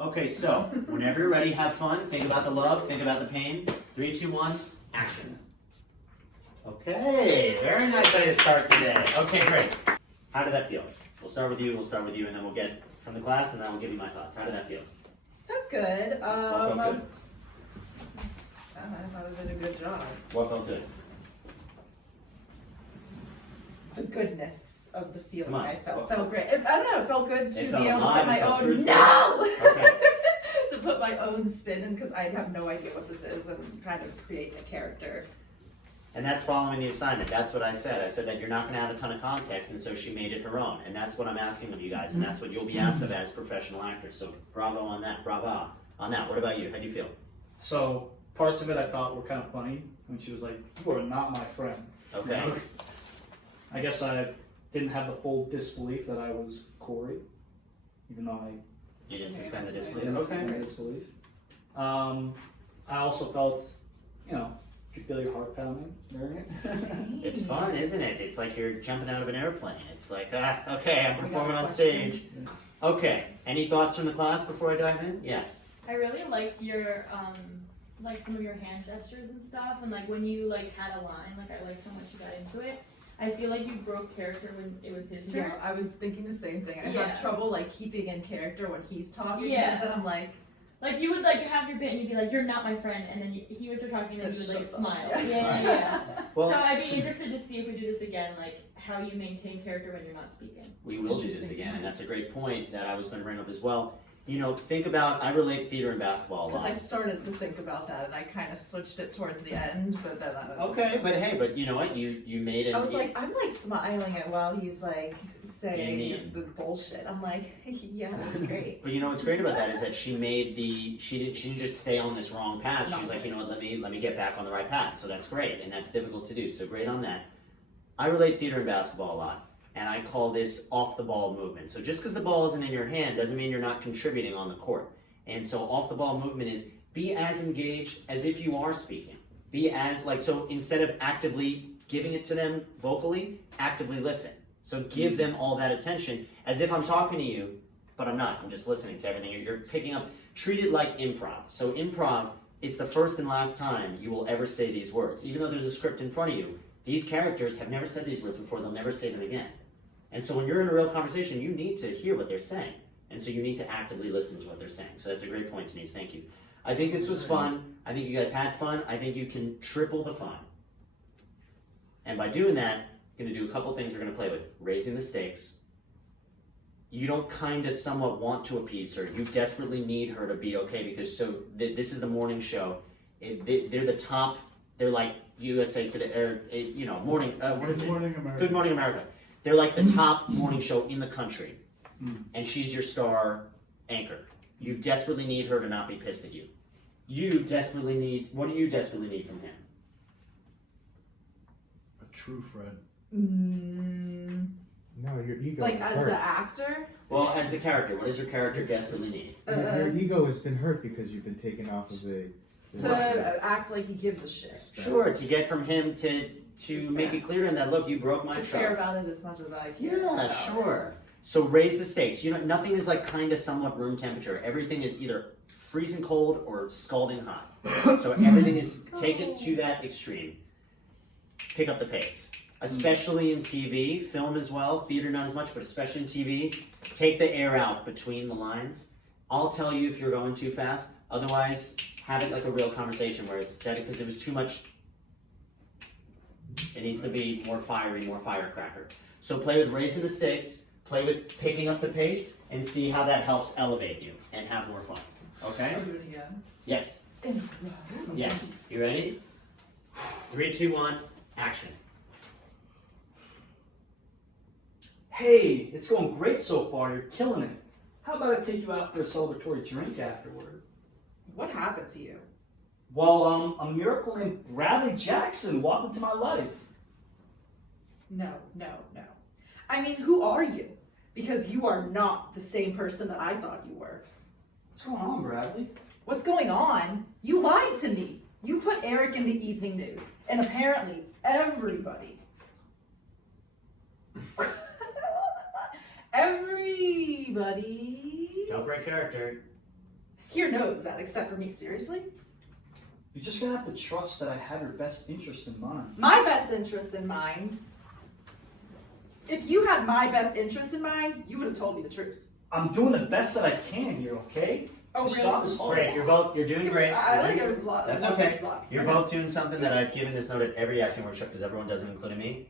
Okay, so whenever you're ready, have fun. Think about the love. Think about the pain. 3, 2, 1, action. Okay, very nice way to start today. Okay, great. How did that feel? We'll start with you, and then we'll get from the class, and then I'll give you my thoughts. How did that feel? Felt good. What felt good? I thought I did a good job. What felt good? The goodness of the feeling Come on. I felt great. I don't know, it felt good to It be felt able to alive, put my it felt own truthful. Okay. to put my own spin in, because I have no idea what this is, and kind of create a character. And that's following the assignment. That's what I said. I said that you're not going to have a ton of context, and so she made it her own. And that's what I'm asking of you guys, and that's what you'll be asked of as professional actors. So bravo on that. Bravo on that. What about you? How do you feel? So parts of it I thought were kind of funny when she was like, "You are not my friend." Okay. You know? I guess I didn't have the full disbelief that I was Corey, even though You didn't suspend the I disbelief. didn't Okay. suspend the disbelief. I also felt, you know, you could feel your heart pounding during it. It's fun, isn't it? It's like you're jumping out of an airplane. It's like, okay, I'm performing on stage. Okay. Any thoughts from the class before I dive in? Yes. I really liked your like some of your hand gestures and stuff, and like when you like had a line, like I liked how much you got into it. I feel like you broke character when it was his turn. Yeah, I was thinking the same thing. I Yeah. have trouble like keeping in character when he's talking, Yeah. because then I'm like, You would like have your bit and you'd be like, "You're not my friend," and then he would start talking and then you would like That's so smile. funny. Yeah. Well, So I'd be interested to see if we do this again, like how you maintain character when you're not speaking. we will do this again, and that's a great point that I was going to bring up as well. You know, think about, I relate theater and basketball a because I lot. started to think about that, and I kind of switched it towards the end, but then Okay, but hey, but you know what? You made it. I was like, I'm like smiling at while he's like saying mean. this bullshit. I'm like, yeah, that's great. But you know what's great about that is that she didn't just stay on this wrong path. She was like, you know what, let me get back on the right path. So that's great, and that's difficult to do. So great on that. I relate theater and basketball a lot, and I call this off the ball movement. So just because the ball isn't in your hand doesn't mean you're not contributing on the court. And so off the ball movement is be as engaged as if you are speaking. Be as so instead of actively giving it to them vocally, actively listen. So give them all that attention as if I'm talking to you, but I'm not. I'm just listening to everything. You're picking up. Treat it like improv. So improv, it's the first and last time you will ever say these words. Even though there's a script in front of you, these characters have never said these words before. They'll never say them again. And so when you're in a real conversation, you need to hear what they're saying. And so you need to actively listen to what they're saying. So that's a great point, Denise. Thank you. I think this was fun. I think you guys had fun. I think you can triple the fun. And by doing that, you're going to do a couple things we're going to play with. Raising the stakes. You don't kind of somewhat want to appease her. You desperately need her to be okay because this is the morning show. They're the top. They're like USA Today, or morning. What is it? Good Morning America. Good Morning America. They're like the top morning show in the country, and she's your star anchor. You desperately need her to not be pissed at you. You desperately need. What do you desperately need from him? A true friend. No, your ego Like is as hurt. the actor, Well, as the character, what does your character desperately need? Your ego has been hurt because you've been taken off of the to act like he gives a shit. Sure, to get from him to make it clear to him that look, you broke my To trust. care about it as much as I care. Yeah, about sure. So raise the stakes. Nothing is like kind of somewhat room temperature. Everything is either freezing cold or scalding hot. So everything is take it to that extreme. Pick up the pace. Especially in TV, film as well, theater not as much, but especially in TV, take the air out between the lines. I'll tell you if you're going too fast. Otherwise, have it like a real conversation where it's steady because it was too much. It needs to be more fiery, more firecracker. So play with raising the stakes, play with picking up the pace, and see how that helps elevate you and have more fun. Okay? I'll do it again. Yes. Yes. You ready? 3, 2, 1, action. Hey, it's going great so far. You're killing it. How about I take you out for a celebratory drink afterward? What happened to you? Well, a miracle named Bradley Jackson walked into my life. No. I mean, who are you? Because you are not the same person that I thought you were. What's going on, Bradley? What's going on? You lied to me. You put Eric in the evening news. And apparently, everybody. Everybody. Don't break character. here knows that except for me. Seriously? You're just gonna have to trust that I have your best interest in mind. My best interest in mind? If you had my best interest in mind, you would have told me the truth. I'm doing the best that I can here, okay? Oh, This really? job is hard. Great, you're doing great. I like it a lot. That's Lots okay. of lot. You're Okay. both doing something that I've given this note at every acting workshop because everyone does it, including me.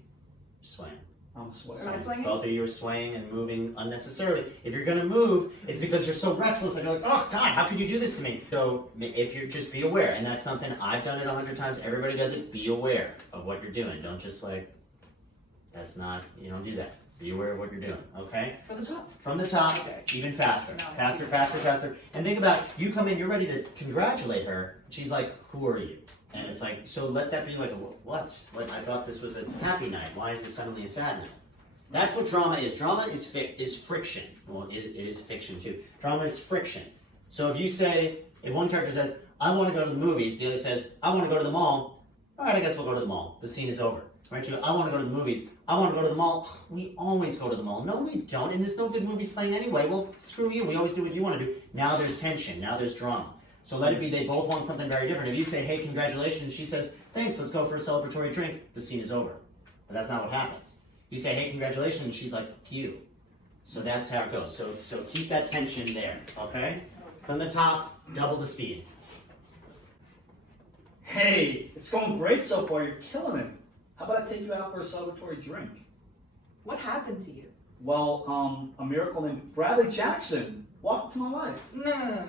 Swaying. I'm sweating. Am I swinging? Both of you are swaying and moving unnecessarily. If you're gonna move, it's because you're so restless and you're like, oh God, how could you do this to me? So if you're just be aware, and that's something I've done it 100 times. Everybody does it. Be aware of what you're doing. Don't just like. That's not. You don't do that. Be aware of what you're doing. Okay. From the top. From the top, Okay. even faster, Now, faster, see. faster, faster. And think about, you come in, you're ready to congratulate her. She's like, who are you? And it's like, so let that be like, what? Like, I thought this was a happy night. Why is this suddenly a sad night? That's what drama is. Drama is friction. Well, it is fiction too. Drama is friction. So if you say, if one character says, I want to go to the movies, the other says, I want to go to the mall. All right, I guess we'll go to the mall. The scene is over. Right? You, I want to go to the movies. I want to go to the mall. We always go to the mall. No, we don't. And there's no good movies playing anyway. Well, screw you. We always do what you want to do. Now there's tension. Now there's drama. So let it be they both want something very different. If you say, hey, congratulations, and she says, thanks, let's go for a celebratory drink, the scene is over. But that's not what happens. You say, hey, congratulations, and she's like, you. So that's how it goes. So keep that tension there, okay? From the top, double the speed. Hey, it's going great so far. You're killing it. How about I take you out for a celebratory drink? What happened to you? Well, a miracle named Bradley Jackson walked into my life. No.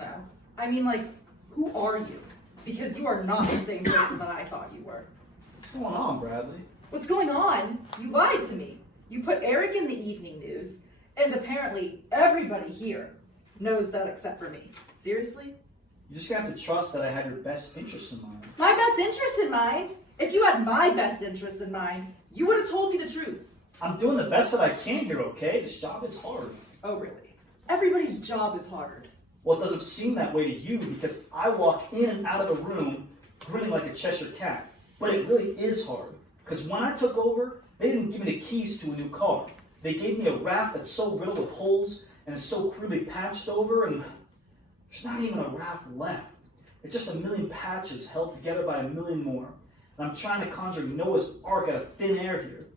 I mean, like, who are you? Because you are not the same person that I thought you were. What's going on, Bradley? What's going on? You lied to me. You put Eric in the evening news, and apparently everybody here knows that except for me. Seriously? You're just gonna have to trust that I have your best interest in mind. My best interest in mind? If you had my best interest in mind, you would have told me the truth. I'm doing the best that I can here, okay? This job is hard. Oh, really? Everybody's job is hard. Well, it doesn't seem that way to you because I walk in and out of the room grinning like a Cheshire cat. But it really is hard. Because when I took over, they didn't give me the keys to a new car. They gave me a raft that's so riddled with holes and is so crudely patched over, and there's not even a raft left. It's just a million patches held together by a million more. And I'm trying to conjure Noah's Ark out of thin air here.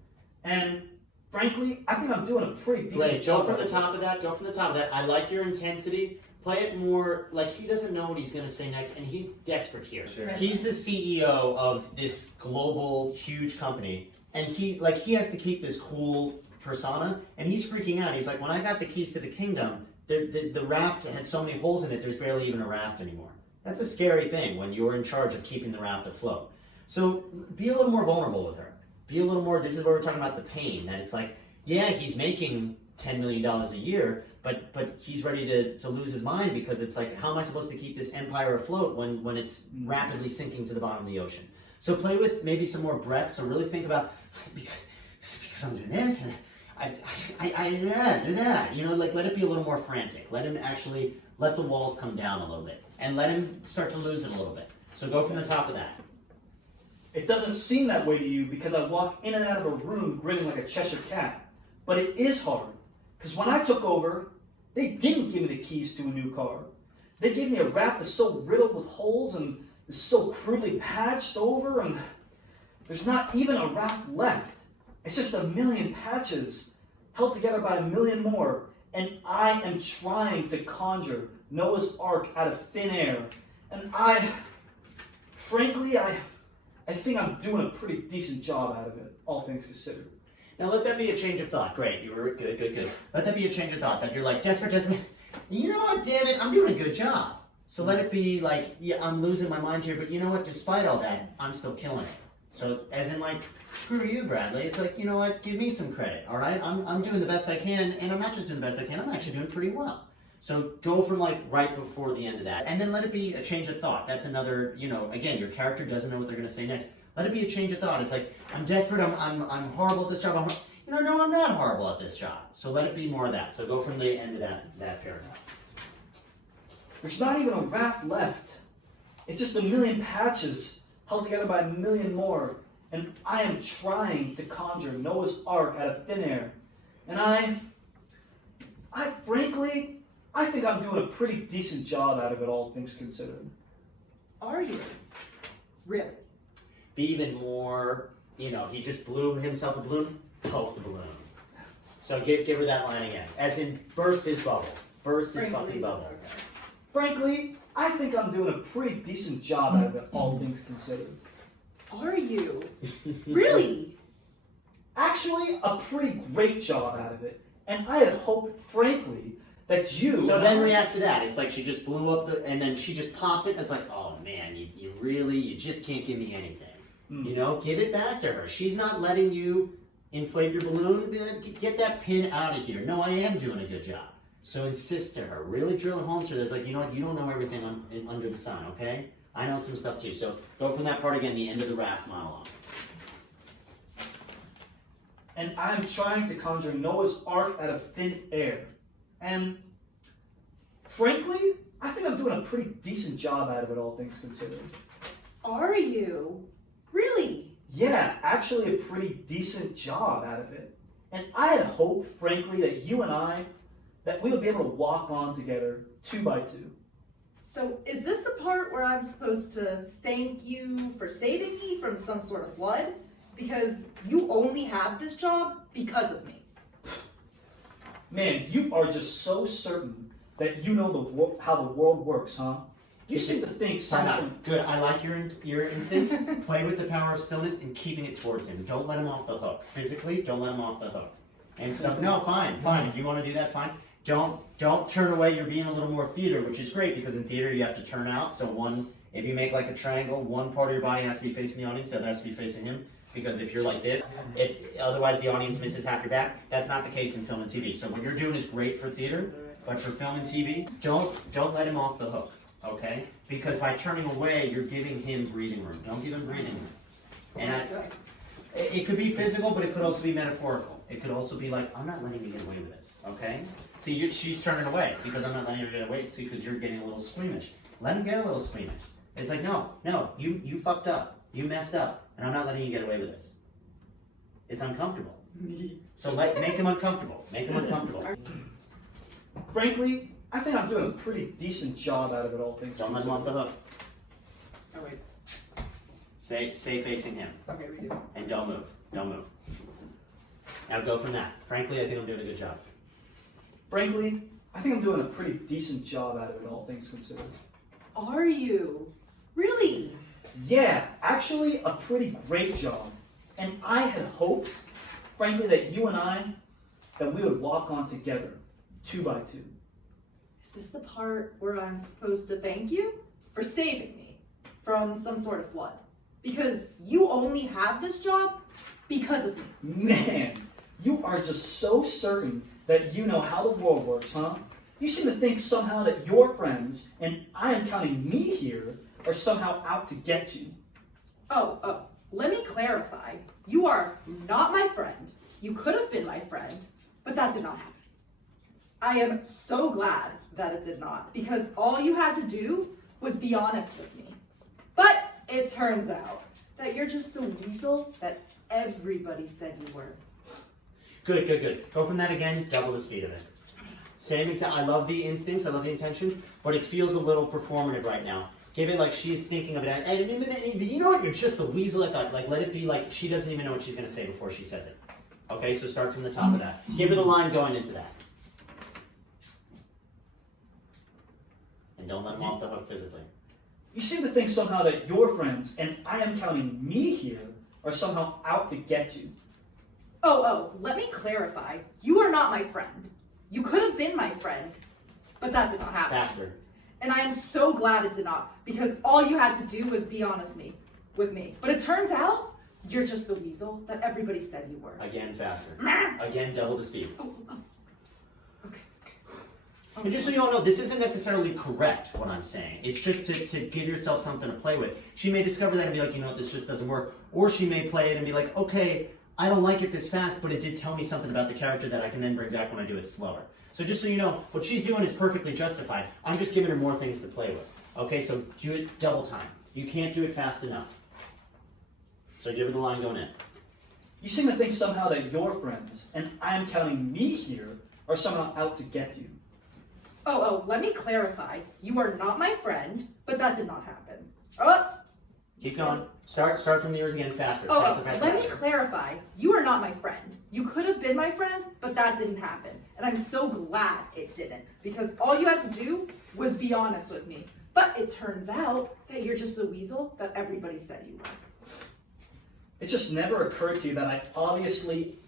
And frankly, I think I'm doing a pretty decent Wait, job. go from the top of that, go from the top of that. I like your intensity. Play it more like he doesn't know what he's going to say next, and he's desperate here. Sure. He's the CEO of this global, huge company, and he has to keep this cool persona, and he's freaking out. He's like, when I got the keys to the kingdom, the raft had so many holes in it, there's barely even a raft anymore. That's a scary thing when you're in charge of keeping the raft afloat. So be a little more vulnerable with her. Be a little more, this is where we're talking about the pain, that it's like, yeah, he's making $10 million a year, but he's ready to lose his mind because it's like, how am I supposed to keep this empire afloat when it's rapidly sinking to the bottom of the ocean? So play with maybe some more breaths. So really think about, because I'm doing this, and like let it be a little more frantic. Let him actually let the walls come down a little bit, and let him start to lose it a little bit. So go from the top of that. It doesn't seem that way to you because I walk in and out of a room grinning like a Cheshire cat. But it is hard. Because when I took over, they didn't give me the keys to a new car. They gave me a raft that's so riddled with holes and is so crudely patched over, and there's not even a raft left. It's just a million patches held together by a million more. And I am trying to conjure Noah's Ark out of thin air. And frankly, I think I'm doing a pretty decent job out of it, all things considered. Now let that be a change of thought. Great, you were good. Let that be a change of thought, that you're like, desperate. You know what, damn it, I'm doing a good job. So let it be like, yeah, I'm losing my mind here, but you know what, despite all that, I'm still killing it. So as in like, screw you, Bradley. It's like, you know what, give me some credit, all right? I'm doing the best I can, and I'm not just doing the best I can, I'm actually doing pretty well. So go from like right before the end of that. And then let it be a change of thought. That's another, again, your character doesn't know what they're gonna say next. Let it be a change of thought. It's like, I'm desperate, I'm horrible at this job. No, I'm not horrible at this job. So let it be more of that. So go from the end of that paragraph. There's not even a raft left. It's just a million patches held together by a million more. And I am trying to conjure Noah's Ark out of thin air. And I frankly I think I'm doing a pretty decent job out of it, all things considered. Are you? Really? Be even more, he just blew himself a balloon, poke the balloon. So give her that line again. As in, burst his bubble. Burst his fucking bubble. Okay. Frankly, I think I'm doing a pretty decent job out of it, all things considered. Are you? Really? Actually, a pretty great job out of it. And I had hoped, frankly, that you... So then react to that. It's like she just blew up and then she just popped it. And it's like, oh man, you just can't give me anything. Give it back to her. She's not letting you inflate your balloon. Be like, get that pin out of here. No, I am doing a good job. So insist to her. Really drill it home to her. That's like, you know what? You don't know everything under the sun, okay? I know some stuff too. So go from that part again, the end of the raft monologue. And I'm trying to conjure Noah's Ark out of thin air. And frankly, I think I'm doing a pretty decent job out of it, all things considered. Are you? Really? Yeah, actually a pretty decent job out of it. And I had hoped, frankly, that you and I, that we would be able to walk on together 2 by 2. So is this the part where I'm supposed to thank you for saving me from some sort of flood? Because you only have this job because of me. Man, you are just so certain that you know how the world works, huh? You seem to think something... Good, I like your instincts. Play with the power of stillness and keeping it towards him. Don't let him off the hook. Physically, don't let him off the hook. And so, no, fine. If you want to do that, fine. Don't turn away. You're being a little more theater, which is great because in theater you have to turn out. So if you make like a triangle, one part of your body has to be facing the audience, the other has to be facing him. Because if you're like this, otherwise the audience misses half your back. That's not the case in film and TV. So what you're doing is great for theater, but for film and TV, don't let him off the hook, okay? Because by turning away, you're giving him breathing room. Don't give him breathing room. And it could be physical, but it could also be metaphorical. It could also be like, I'm not letting you get away with this, okay? See, she's turning away because I'm not letting her get away. See, because you're getting a little squeamish. Let him get a little squeamish. It's like, no, you fucked up. You messed up. And I'm not letting you get away with this. It's uncomfortable. So make him uncomfortable. Make him uncomfortable. Frankly, I think I'm doing a pretty decent job out of it, all things Don't let him off the hook. Oh wait. Stay facing him. Okay, we do. And don't move. Don't move. Now go from that. Frankly, I think I'm doing a good job. Frankly, I think I'm doing a pretty decent job out of it, all things considered. Are you? Really? Yeah, actually a pretty great job. And I had hoped, frankly, that you and I, that we would walk on together, 2 by 2. Is this the part where I'm supposed to thank you for saving me from some sort of flood? Because you only have this job because of me. Man, you are just so certain that you know how the world works, huh? You seem to think somehow that your friends, and I am counting me here, are somehow out to get you. Oh, let me clarify. You are not my friend. You could have been my friend, but that did not happen. I am so glad that it did not, because all you had to do was be honest with me. But it turns out that you're just the weasel that everybody said you were. Good. Go from that again, double the speed of it. Same exact. I love the instincts, I love the intentions, but it feels a little performative right now. Give it like she's thinking of it. And you know what? You're just the weasel. Like, let it be like she doesn't even know what she's going to say before she says it. Okay, so start from the top of that. Give her the line going into that. And don't let him off the hook physically. You seem to think somehow that your friends, and I am counting me here, are somehow out to get you. Oh, let me clarify. You are not my friend. You could have been my friend, but that did not happen. Faster. And I am so glad it did not, because all you had to do was be honest with me. But it turns out, you're just the weasel that everybody said you were. Again, faster. Again, double the speed. Okay. And just so you all know, this isn't necessarily correct, what I'm saying. It's just to give yourself something to play with. She may discover that and be like, you know what, this just doesn't work. Or she may play it and be like, okay, I don't like it this fast, but it did tell me something about the character that I can then bring back when I do it slower. So just so you know, what she's doing is perfectly justified. I'm just giving her more things to play with. Okay, so do it double time. You can't do it fast enough. So give her the line going in. You seem to think somehow that your friends, and I am counting me here, are somehow out to get you. Let me clarify. You are not my friend, but that did not happen. Oh, Keep going. Start from the ears again, faster. let me clarify. You are not my friend. You could have been my friend, but that didn't happen. And I'm so glad it didn't, because all you had to do was be honest with me. But it turns out that you're just the weasel that everybody said you were. It's just never occurred to you that I obviously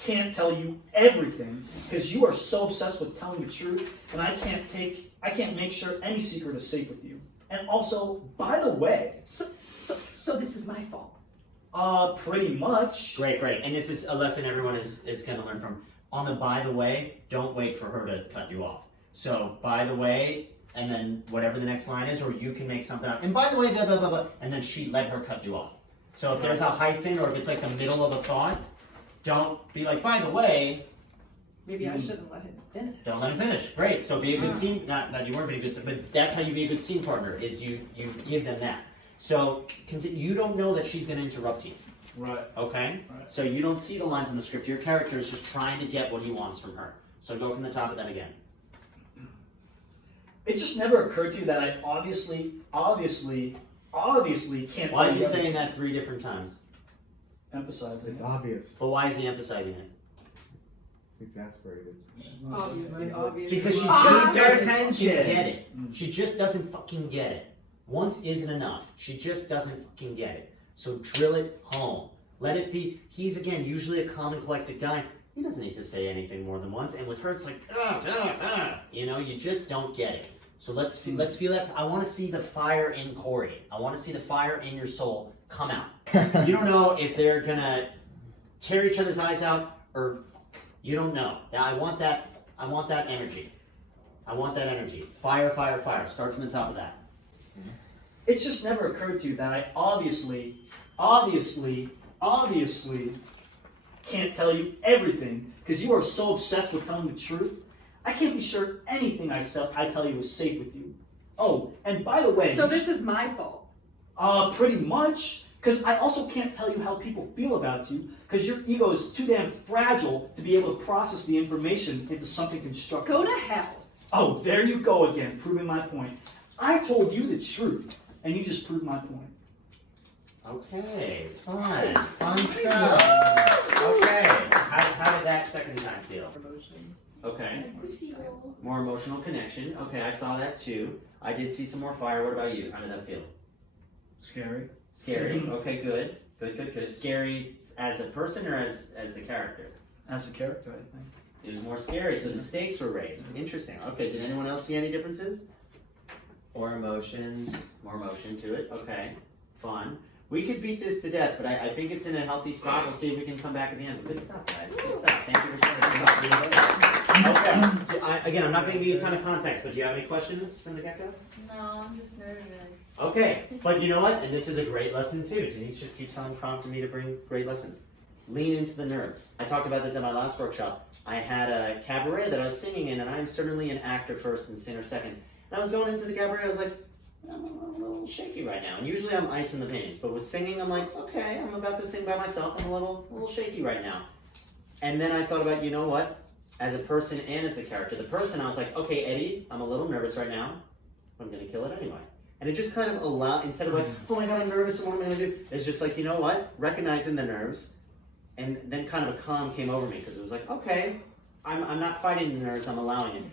can't tell you everything because you are so obsessed with telling the truth, and I can't make sure any secret is safe with you. And also, by the way, So this is my fault. pretty much. Great. And this is a lesson everyone is going to learn from. On the by the way, don't wait for her to cut you off. So, by the way, and then whatever the next line is, or you can make something up. And by the way, blah, blah, blah, blah, and then let her cut you off. So if there's a hyphen, or if it's like the middle of a thought, don't be like, by the way. Maybe I shouldn't let him finish. Don't let him finish. Great. So be a good scene. Not that you weren't being a good, but that's how you be a good scene partner. Is you give them that. So you don't know that she's going to interrupt you. Right. Okay. Right. So you don't see the lines in the script. Your character is just trying to get what he wants from her. So go from the top of that again. It just never occurred to you that I obviously can't. Why tell is he you saying that 3 different times? Emphasizing. It's obvious. But why is he emphasizing it? It's exasperated. Obviously. Because she Ah, just their doesn't attention. fucking get it. She just doesn't fucking get it. Once isn't enough. She just doesn't fucking get it. So drill it home. Let it be. He's, again, usually a calm and collected guy. He doesn't need to say anything more than once. And with her, it's like, you know, you just don't get it. So let's feel that. I want to see the fire in Corey. I want to see the fire in your soul come out. You don't know if they're going to tear each other's eyes out or you don't know. I want that energy. I want that energy. Fire, fire, fire. Start from the top of that. It's just never occurred to you that I obviously can't tell you everything because you are so obsessed with telling the truth. I can't be sure anything I tell you is safe with you. Oh, and by the way, So this is my fault. pretty much, because I also can't tell you how people feel about you because your ego is too damn fragile to be able to process the information into something constructive. Go to hell. Oh, there you go again, proving my point. I told you the truth, and you just proved my point. Okay, fun stuff. Okay, how did that second time feel? Okay, more emotional connection. Okay, I saw that too. I did see some more fire. What about you? How did that feel? Scary. Scary. Okay, good. Scary as a person or as the character? As a character, I think. It was more scary, so the stakes were raised. Interesting. Okay, did anyone else see any differences? Or emotions? More emotion to it. Okay, fun. We could beat this to death, but I think it's in a healthy spot. We'll see if we can come back at the end. But good stuff, guys. Good stuff. Thank you for sharing. Okay. Again, I'm not going to give you a ton of context, but do you have any questions from the get-go? No, I'm just nervous. Okay, but you know what? And this is a great lesson too. Denise just keeps on prompting me to bring great lessons. Lean into the nerves. I talked about this at my last workshop. I had a cabaret that I was singing in, and I am certainly an actor first and singer second. And I was going into the cabaret, I was like, I'm a little shaky right now. And usually I'm ice in the veins, but with singing, I'm like, okay, I'm about to sing by myself. I'm a little shaky right now. And then I thought about, you know what? As a person and as the character. The person, I was like, okay, Eddie, I'm a little nervous right now. I'm going to kill it anyway. And it just kind of allowed, instead of like, oh my God, I'm nervous and what am I going to do? It's just like, you know what? Recognizing the nerves. And then kind of a calm came over me because it was like, okay, I'm not fighting the nerves, I'm allowing it.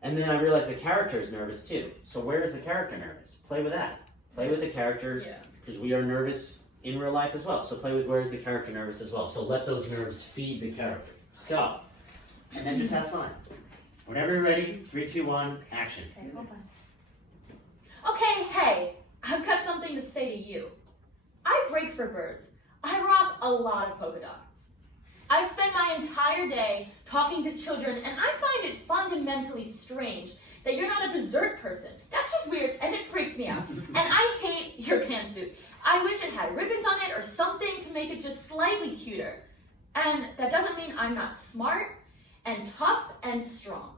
And then I realized the character is nervous too. So where is the character nervous? Play with that. Play with the character because we are nervous in real life as well. So play with where is the character nervous as well. So let those nerves feed the character. So, and then just have fun. Whenever you're ready, 3, 2, 1, action. Okay, hold on. Okay, hey, I've got something to say to you. I break for birds. I rock a lot of polka dots. I spend my entire day talking to children, and I find it fundamentally strange that you're not a dessert person. That's just weird, and it freaks me out. And I hate your pantsuit. I wish it had ribbons on it or something to make it just slightly cuter. And that doesn't mean I'm not smart and tough and strong.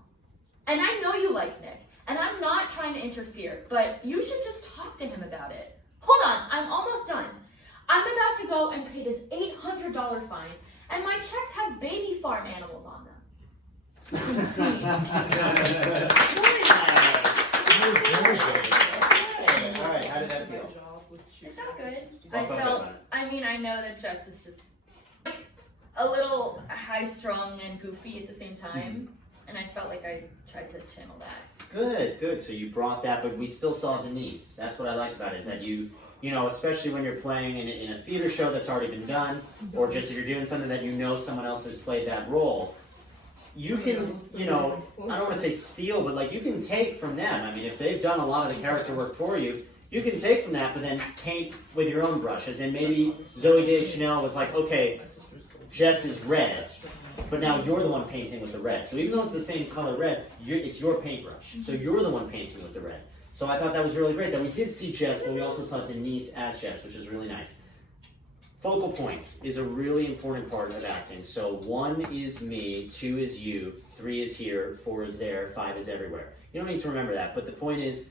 And I know you like Nick, and I'm not trying to interfere, but you should just talk to him about it. Hold on, I'm almost done. I'm about to go and pay this $800 fine, and my checks have baby farm animals on them. Very nice. All right, how did that feel? It felt good. I'll focus on it. I mean, I know that Jess is just like a little high-strung and goofy at the same time, and I felt like I tried to channel that. Good, good. So you brought that, but we still saw Denise. That's what I liked about it, is that you know, especially when you're playing in a theater show that's already been done, or just if you're doing something that you know someone else has played that role, you can, you know, I don't want to say steal, but like you can take from them. I mean, if they've done a lot of the character work for you, you can take from that, but then paint with your own brushes. And maybe Zoe Deschanel was like, okay, Jess is red, but now you're the one painting with the red. So even though it's the same color red, it's your paintbrush. So you're the one painting with the red. So I thought that was really great that we did see Jess, but we also saw Denise as Jess, which is really nice. Focal points is a really important part of acting. So 1 is me, 2 is you, 3 is here, 4 is there, 5 is everywhere. You don't need to remember that, but the point is,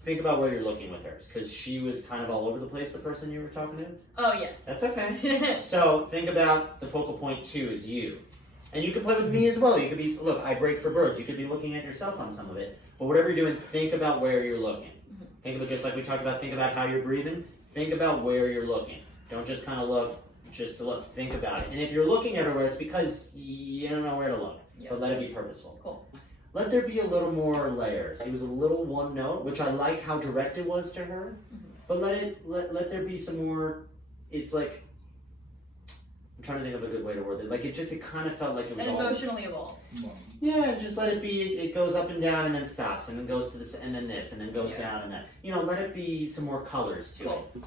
think about where you're looking with her, because she was kind of all over the place, the person you were talking to. Oh, yes. That's okay. So think about the focal point 2 is you. And you can play with me as well. You could be, look, I break for birds. You could be looking at yourself on some of it. But whatever you're doing, think about where you're looking. Think about, just like we talked about, think about how you're breathing. Think about where you're looking. Don't just kind of look, just to look. Think about it. And if you're looking everywhere, it's because you don't know where to look. Yep. But let it be purposeful. Cool. Let there be a little more layers. It was a little one note, which I like how direct it was to her. But let there be some more. It's like, I'm trying to think of a good way to word it. Like it kind of felt like it was And all. emotionally evolves. Yeah, just let it be. It goes up and down and then stops and then goes to this and then this and then goes down and that. You know, let it be some more colors to Cool. it.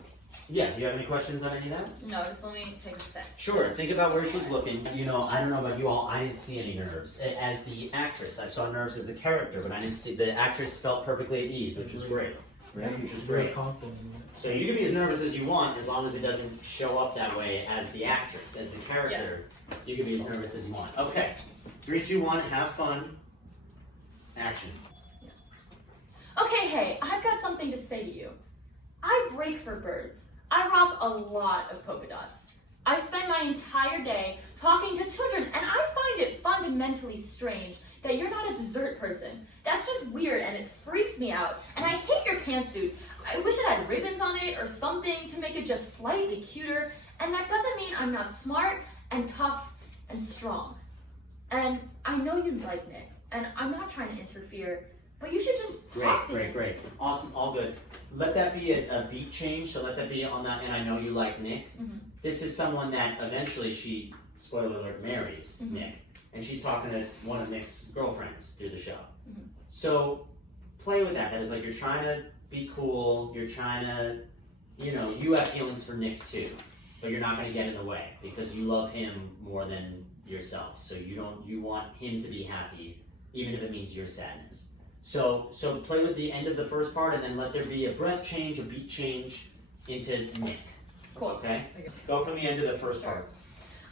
Yeah. Do you have any questions on any of that? No, just let me take a sec. Sure. Think about where she's looking. You know, I don't know about you all. I didn't see any nerves as the actress. I saw nerves as the character, but I didn't see the actress felt perfectly at ease, which is great. Right? Which is Very great. confident. So you can be as nervous as you want, as long as it doesn't show up that way as the actress, as the character. You can be as nervous as you want. Okay, 3, 2, 1. Have fun. Action. Okay, hey, I've got something to say to you. I break for birds. I rock a lot of polka dots. I spend my entire day talking to children, and I find it fundamentally strange that you're not a dessert person. That's just weird, and it freaks me out. And I hate your pantsuit. I wish it had ribbons on it or something to make it just slightly cuter. And that doesn't mean I'm not smart and tough and strong. And I know you like Nick, and I'm not trying to interfere, but you should just talk to him. Great. Awesome, all good. Let that be a beat change, so let that be on that, and I know you like Nick. This is someone that eventually she, spoiler alert, marries Nick. And she's talking to one of Nick's girlfriends through the show. So play with that. That is like you're trying to be cool, you're trying to, you know, you have feelings for Nick too, but you're not going to get in the way because you love him more than yourself. So you want him to be happy, even if it means your sadness. So play with the end of the first part and then let there be a breath change, a beat change into Nick. Cool. Okay? Go from the end of the first part.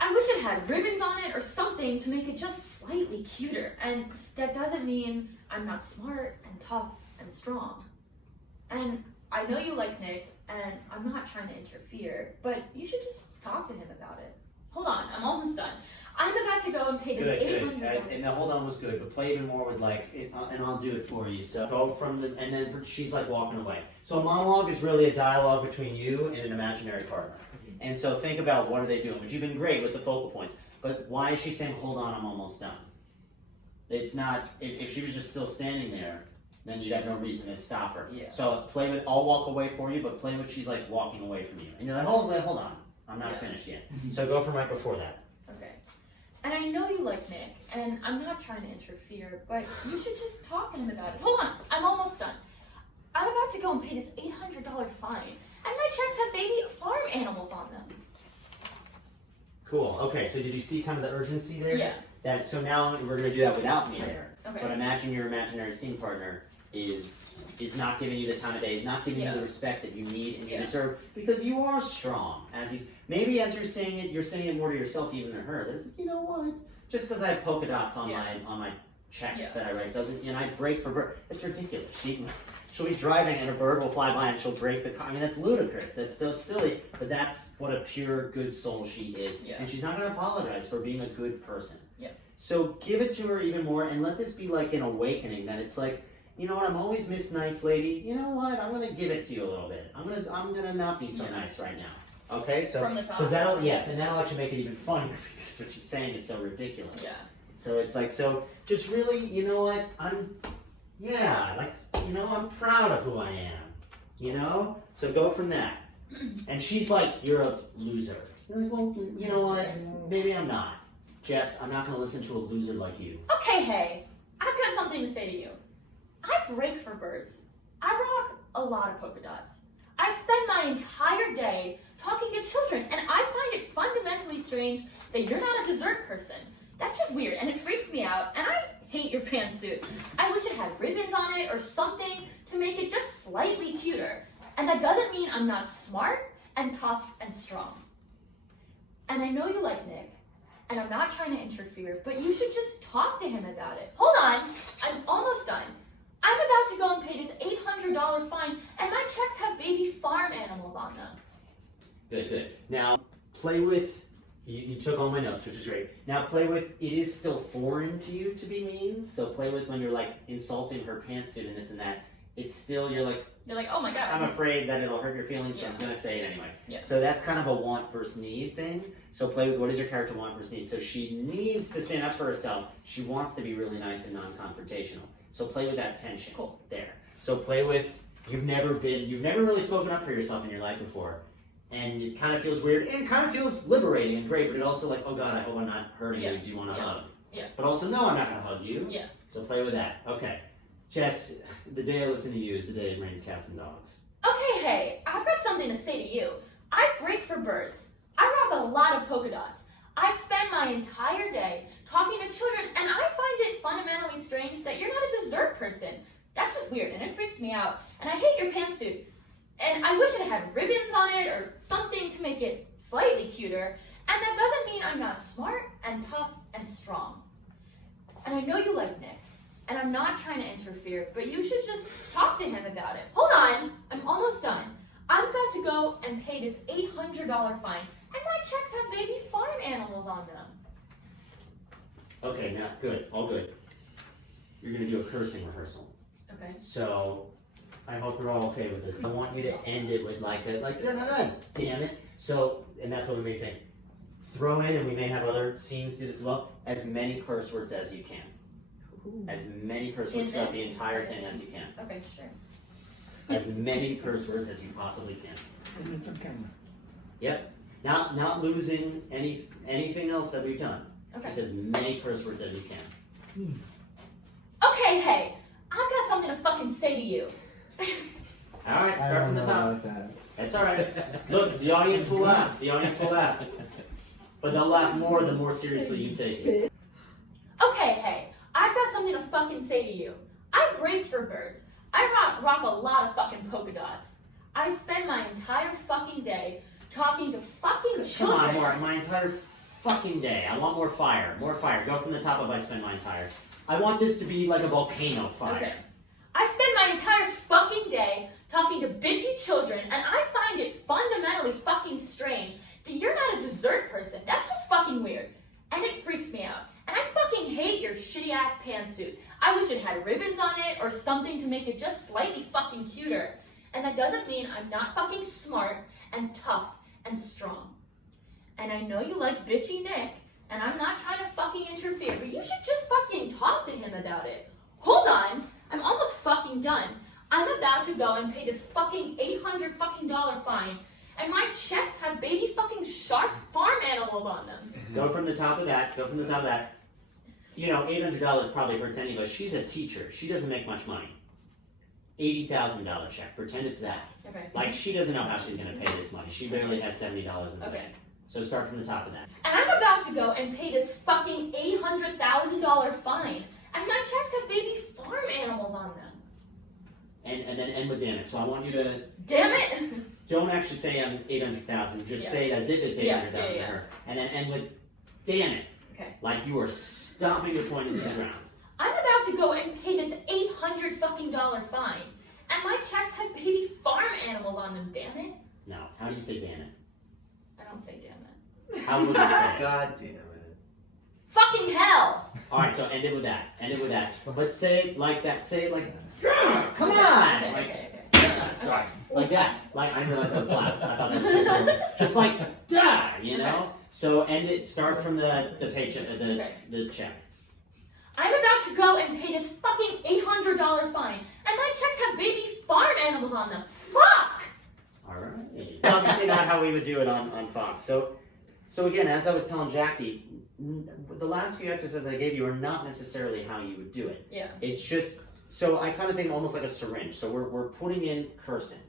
I wish it had ribbons on it or something to make it just slightly cuter. And that doesn't mean I'm not smart and tough and strong. And I know you like Nick, and I'm not trying to interfere, but you should just talk to him about it. Hold on, I'm almost done. I'm about to go and pay this $800. And the hold on was good, but play even more with like, and I'll do it for you. So go from the, and then she's like walking away. So a monologue is really a dialogue between you and an imaginary partner. And so think about what are they doing, which you've been great with the focal points. But why is she saying, hold on, I'm almost done? It's not, if she was just still standing there, then you'd have no reason to stop her. Yeah. So play with, I'll walk away for you, but play with she's like walking away from you. And you're like, hold on, I'm not finished yet. So go from right before that. Okay. And I know you like Nick, and I'm not trying to interfere, but you should just talk to him about it. Hold on, I'm almost done. I'm about to go and pay this $800 fine, and my checks have baby farm animals on them. Cool. Okay, so did you see kind of the urgency there? Yeah. So now we're going to do that without me there. Okay. But imagine your imaginary scene partner is not giving you the time of day, is not giving you the respect that you need and you deserve, because you are strong. Maybe as you're saying it more to yourself even to her. That it's like, you know what? Just because I have polka dots on my checks that I write doesn't, and I break for birth. It's ridiculous. she'll be driving and a bird will fly by and she'll break the car. I mean, that's ludicrous. That's so silly. But that's what a pure good soul she is. Yeah. And she's not going to apologize for being a good person. Yeah. So give it to her even more and let this be like an awakening that it's like, you know what, I'm always Miss Nice Lady. You know what, I'm going to give it to you a little bit. I'm gonna not be so nice right now. Okay? So, From the top. because and that'll actually make it even funnier because what she's saying is so ridiculous. Yeah. So it's like, so just really, you know what, I'm proud of who I am, you know? So go from that. And she's like, you're a loser. You're like, well, you know what, maybe I'm not. Jess, I'm not going to listen to a loser like you. Okay, hey, I've got something to say to you. I break for birds. I rock a lot of polka dots. I spend my entire day talking to children, and I find it fundamentally strange that you're not a dessert person. That's just weird, and it freaks me out, and I hate your pantsuit. I wish it had ribbons on it or something to make it just slightly cuter. And that doesn't mean I'm not smart and tough and strong. And I know you like Nick, and I'm not trying to interfere, but you should just talk to him about it. Hold on, I'm almost done. I'm about to go and pay this $800 fine, and my checks have baby farm animals on them. Good. Now, play with, you took all my notes, which is great. Now play with, it is still foreign to you to be mean, so play with when you're like insulting her pantsuit and this and that. It's still, you're like, Oh my God. I'm afraid that it'll hurt your feelings, but Yeah. I'm going to say it anyway. Yeah. So that's kind of a want versus need thing. So play with what does your character want versus need. So she needs to stand up for herself. She wants to be really nice and non-confrontational. So play with that tension there. So play with, you've never really spoken up for yourself in your life before. And it kind of feels weird and kind of feels liberating and great, but it also like, oh God, I hope I'm not hurting you. Do you want a hug? Yeah. But also, no, I'm not going to hug you. Yeah. So play with that. Okay. Jess, the day I listen to you is the day it rains cats and dogs. Okay, hey, I've got something to say to you. I break for birds. I rock a lot of polka dots. I spend my entire day talking to children, and I find it fundamentally strange that you're not a dessert person. That's just weird, and it freaks me out. And I hate your pantsuit. And I wish it had ribbons on it or something to make it slightly cuter. And that doesn't mean I'm not smart and tough and strong. And I know you like Nick, and I'm not trying to interfere, but you should just talk to him about it. Hold on, I'm almost done. I'm about to go and pay this $800 fine, and my checks have baby farm animals on them. Okay, now, good, all good. You're going to do a cursing rehearsal. Okay. So, I hope you're all okay with this. I want you to end it with like, damn it. So, and that's what we may think. Throw in, and we may have other scenes do this as well, as many curse words as you can. As many curse words throughout the entire thing as you can. Okay, sure. As many curse words as you possibly can. And it's on camera. Yep. Not losing anything else that we've done. Okay. Just as many curse words as you can. Okay, hey, I've got something to fucking say to you. All right, I start don't from the know top. about that. That's all right. Look, the audience will laugh. The audience will laugh. But they'll laugh more the more seriously you take it. Okay, hey, I've got something to fucking say to you. I break for birds. I rock a lot of fucking polka dots. I spend my entire fucking day talking to fucking Come children. on, Mark. My entire fucking day. I want more fire. More fire. Go from the top of I spend my entire. I want this to be like a volcano fire. Okay. I spend my entire fucking day talking to bitchy children, and I find it fundamentally fucking strange that you're not a dessert person. That's just fucking weird. And it freaks me out. And I fucking hate your shitty ass pantsuit. I wish it had ribbons on it or something to make it just slightly fucking cuter. And that doesn't mean I'm not fucking smart and tough and strong. And I know you like bitchy Nick, and I'm not trying to fucking interfere, but you should just fucking talk to him about it. Hold on, I'm almost fucking done. I'm about to go and pay this fucking $800 fucking fine, and my checks have baby fucking shark farm animals on them. Go from the top of that. Go from the top of that. You know, $800 probably hurts any of us. She's a teacher. She doesn't make much money. $80,000 check. Pretend it's that. Okay. Like, she doesn't know how she's going to pay this money. She barely has $70 in the Okay. bank. So start from the top of that. And I'm about to go and pay this fucking $800,000 fine, and my checks have baby farm animals on them. And then end with damn it. So I want you to Damn it! don't actually say I'm 800,000. Just Yeah. say it as if it's Yeah, 800,000 yeah, yeah. to her. And then end with damn it. Okay. Like you are stomping your point into the ground. I'm about to go and pay this $800 fucking fine, And my checks have baby farm animals on them, damn it. Now, how do you say damn it? I don't say damn it. How would you say it? God damn it. Fucking hell! Alright, so end it with that. End it with that. But say it like that. Say it like, "Grr, come on! Okay, Like, okay. sorry. Like that. Like, I didn't realize that was class. I thought that was so cool. Just like, duh, you know? So end it, start from the paycheck, the check. I'm about to go and pay this fucking $800 fine, and my checks have baby farm animals on them. Fuck! Alright. Obviously not how we would do it on Fox. So again, as I was telling Jackie, the last few exercises I gave you are not necessarily how you would do it. Yeah. It's just, so I kind of think almost like a syringe. So we're putting in cursing.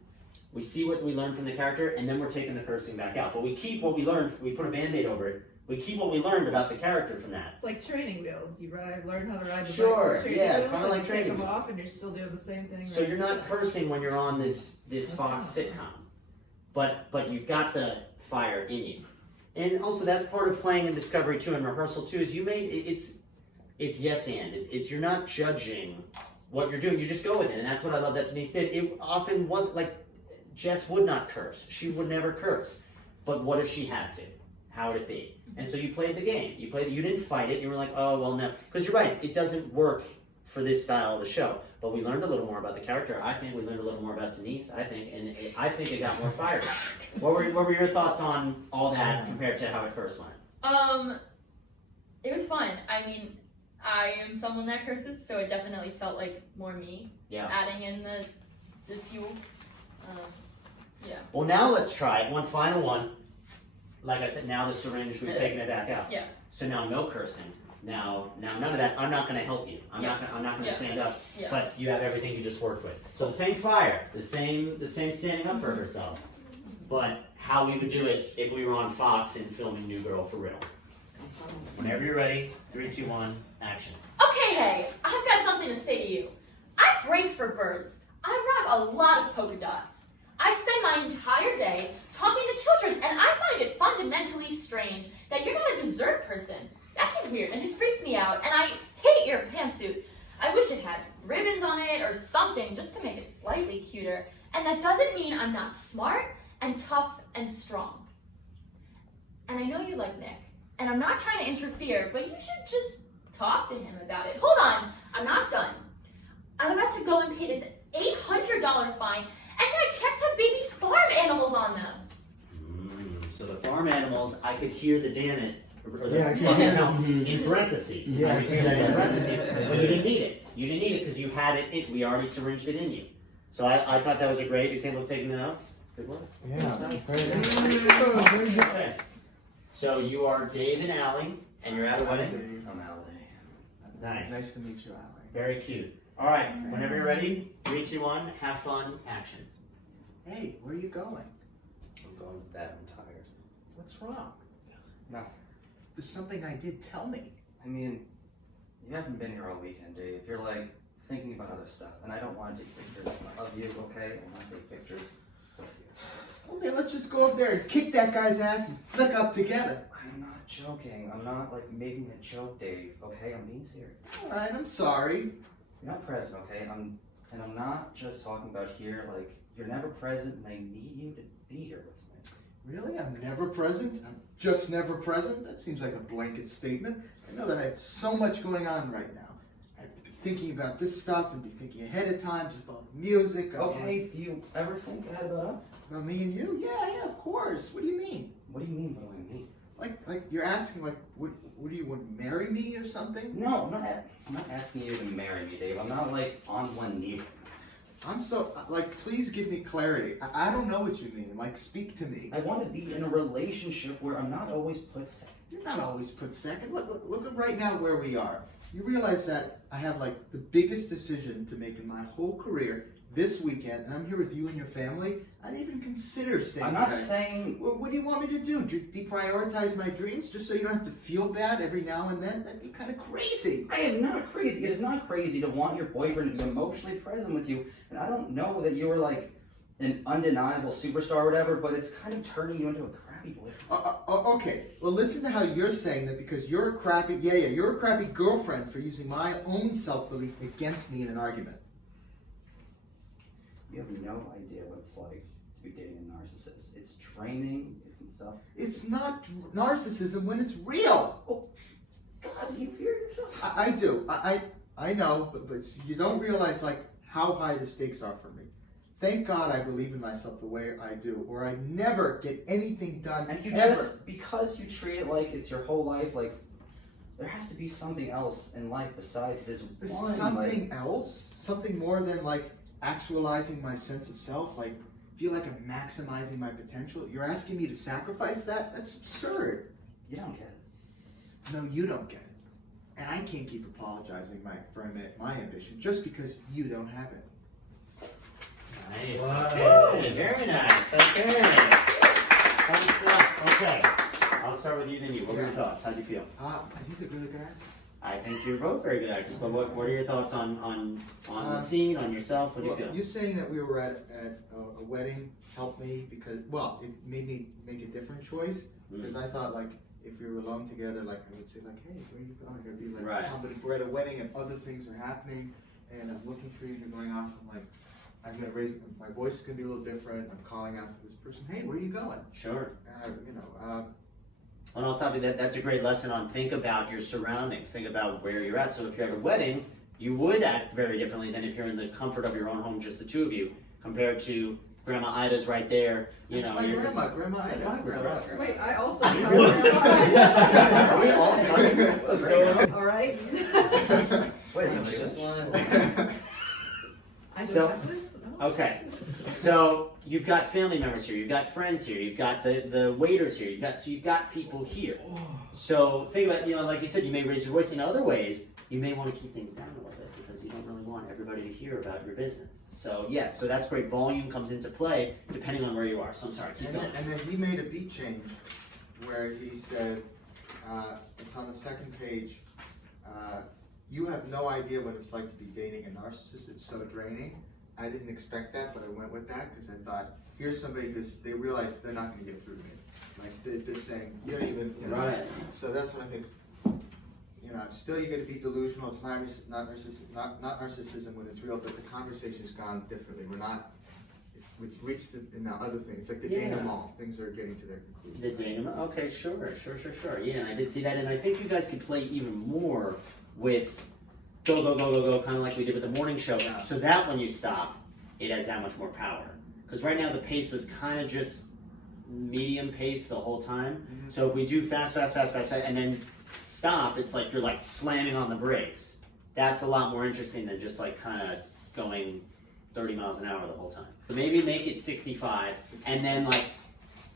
We see what we learned from the character, and then we're taking the cursing back out. But we keep what we learned, we put a Band-Aid over it. We keep what we learned about the character from that. It's like training wheels. You learn how to ride the Sure, bike. with training yeah, wheels, kinda and like you training take them wheels. off, and you're still doing the same thing. So right? you're not cursing when you're on this Fox sitcom, but you've got the fire in you. And also that's part of playing in Discovery too, and rehearsal too, is it's yes and. It's you're not judging what you're doing, you just go with it. And that's what I love that Denise did. It often was like, Jess would not curse. She would never curse. But what if she had to? How would it be? And so you played the game. You didn't fight it. You were like, oh, well, no. Because you're right, it doesn't work for this style of the show. But we learned a little more about the character. I think we learned a little more about Denise, I think. And I think it got more fiery. What were your thoughts on all that compared to how it first went? It was fun. I mean, I am someone that curses, so it definitely felt like more me. Yeah. Adding in the fuel. Yeah. Well, now let's try it. One final one. Like I said, now the syringe, we've taken it back out. Yeah. So now no cursing. Now none of that. I'm not going to help you. I'm not going to stand up. Yeah. But you have everything you just worked with. So the same fire, the same standing up for herself. But how we would do it if we were on Fox and filming New Girl for real. Whenever you're ready, 3, 2, 1, action. Okay, hey, I've got something to say to you. I break for birds. I rock a lot of polka dots. I spend my entire day talking to children, and I find it fundamentally strange that you're not a dessert person. That's just weird, and it freaks me out, and I hate your pantsuit. I wish it had ribbons on it or something just to make it slightly cuter. And that doesn't mean I'm not smart and tough and strong. And I know you like Nick, and I'm not trying to interfere, but you should just talk to him about it. Hold on, I'm not done. I'm about to go and pay this $800 fine, and my checks have baby farm animals on them. So the farm animals, I could hear the damn it. Or the Yeah, I can farm hear animal it. in parentheses. Yeah, I I could hear can that hear in it. parentheses, but you didn't need it. You didn't need it because you had it. We already syringed it in you. So I thought that was a great example of taking the notes. Good work. Yeah. Very good. Okay. So you are Dave and Allie, and you're at a wedding. I'm Allie. Nice. Nice to meet you, Allie. Very cute. All right. Whenever you're ready, 3, 2, 1. Have fun. Action. Hey, where are you going? I'm going to bed. I'm tired. What's wrong? Nothing. There's something I did. Tell me. I mean, you haven't been here all weekend, Dave. You're like thinking about other stuff, and I don't want to take pictures of you, okay? I want to take pictures with you. Okay, let's just go up there and kick that guy's ass and flick up together. I'm not joking. I'm not like making a joke, Dave. Okay, I'm being serious. All right, I'm sorry. You're not present, okay? I'm not just talking about here. Like you're never present, and I need you to be here with me. Really? I'm never present? I'm just never present? That seems like a blanket statement. I know that I have so much going on right now. I have to be thinking about this stuff and be thinking ahead of time, just about music. Okay, do you ever think ahead about us? About me and you? Yeah, of course. What do you mean? What do you mean? What do I mean? Like you're asking, like, what do you want to marry me or something? No, I'm not asking you to marry me, Dave. I'm not like on one knee. I'm so, like, please give me clarity. I don't know what you mean. Like, speak to me. I want to be in a relationship where I'm not always put second. You're not always put second. Look at right now where we are. You realize that I have, like, the biggest decision to make in my whole career this weekend, and I'm here with you and your family. I didn't even consider staying I'm not back. saying... What do you want me to do? Deprioritize my dreams just so you don't have to feel bad every now and then? That'd be kind of crazy. I am not crazy. It is not crazy to want your boyfriend to be emotionally present with you. And I don't know that you were like an undeniable superstar or whatever, but it's kind of turning you into a crappy boyfriend. Okay. Well, listen to how you're saying that because you're a crappy, you're a crappy girlfriend for using my own self-belief against me in an argument. You have no idea what it's like to be dating a narcissist. It's draining. It's stuff. It's not narcissism when it's real. God, you hear yourself? I do. I know, but you don't realize like how high the stakes are for me. Thank God I believe in myself the way I do, or I never get anything done And you ever. just, because you treat it like it's your whole life, like, there has to be something else in life besides this one. Something else, something more than like actualizing my sense of self, like feel like I'm maximizing my potential. You're asking me to sacrifice that? That's absurd. You don't get it. No, you don't get it. And I can't keep apologizing for my ambition just because you don't have it. Nice. Wow. Okay. Very nice. Okay. Fun stuff. Okay. I'll start with you, then you. What are your thoughts? How do you feel? He's a really good actor. I think you're both very good actors, but what are your thoughts on the scene, on yourself? What do you feel? You saying that we were at a wedding helped me because, well, it made me make a different choice because I thought like if we were alone together, like I would say like, hey, where are you going? I'd be like, Right. oh, but if we're at a wedding and other things are happening and I'm looking for you and you're going off, I'm like, I'm gonna raise my voice is gonna be a little different. I'm calling out to this person, hey, where are you going? Sure. You And I'll stop you. That's a great lesson on think about your surroundings. Think about where you're at. So if you're at a wedding, you would act very differently than if you're in the comfort of your own home, just the two of you, compared to Grandma Ida's right there. You That's know, my you're- Grandma Ida. That's my grandma. Wait, I also have grandma. Are we all cousins? What's going on? All right. Wait, I you was just I don't So- have this. No. Okay, so you've got family members here, you've got friends here, you've got the waiters here, you've got people here. So think about, like you said, you may raise your voice in other ways. You may want to keep things down a little bit because you don't really want everybody to hear about your business. So yes, so that's great. Volume comes into play depending on where you are. So I'm sorry, keep going. And then he made a beat change where he said, it's on the second page, you have no idea what it's like to be dating a narcissist. It's so draining. I didn't expect that, but I went with that because I thought, here's somebody who's, they realize they're not going to get through to me. Like they're saying, you don't even, Right. So that's when I think, still you're going to be delusional. It's not narcissism when it's real, but the conversation's gone differently. We're not, it's reached in the other things. It's like the denouement. Things are getting to their conclusion. The denouement. Okay, sure. Yeah, and I did see that, and I think you guys could play even more with go, kind of like we did with the morning show. Yeah. So So that when you stop, it has that much more power. Because right now the pace was kind of just medium pace the whole time. Mhm. So if we do fast, and then stop, it's like you're like slamming on the brakes. That's a lot more interesting than just like kind of going 30 miles an hour the whole time. So maybe make it 65 and then like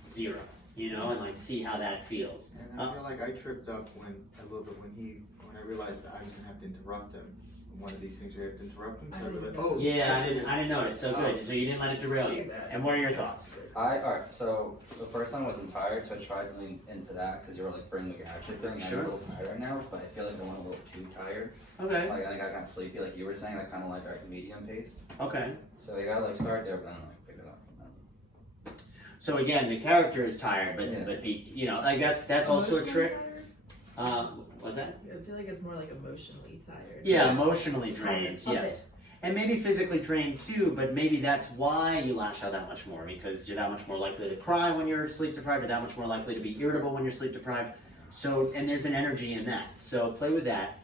0, and like see how that feels. And I feel like I tripped up when I realized that I was gonna have to interrupt him. One of these things you have to interrupt him. So I realized, oh Yeah, that's I didn't notice. So good. So you didn't let it derail you. And what are your thoughts? Alright, so the first time I wasn't tired, so I tried to lean into that because you were like bringing what you're actually feeling. Sure. I'm a little tired right now, but I feel like I went a little too tired. Okay. Like I think I got sleepy, like you were saying, like kind of like our medium pace. Okay. So you gotta like start there, but then like pick it up from there. So again, the character is tired, but Yeah. but like that's also a trick. Was that? I feel like it's more like emotionally tired. Yeah, emotionally drained. Of Yes. it. And maybe physically drained too, but maybe that's why you lash out that much more, because you're that much more likely to cry when you're sleep deprived, you're that much more likely to be irritable when you're sleep deprived. So, and there's an energy in that. So play with that,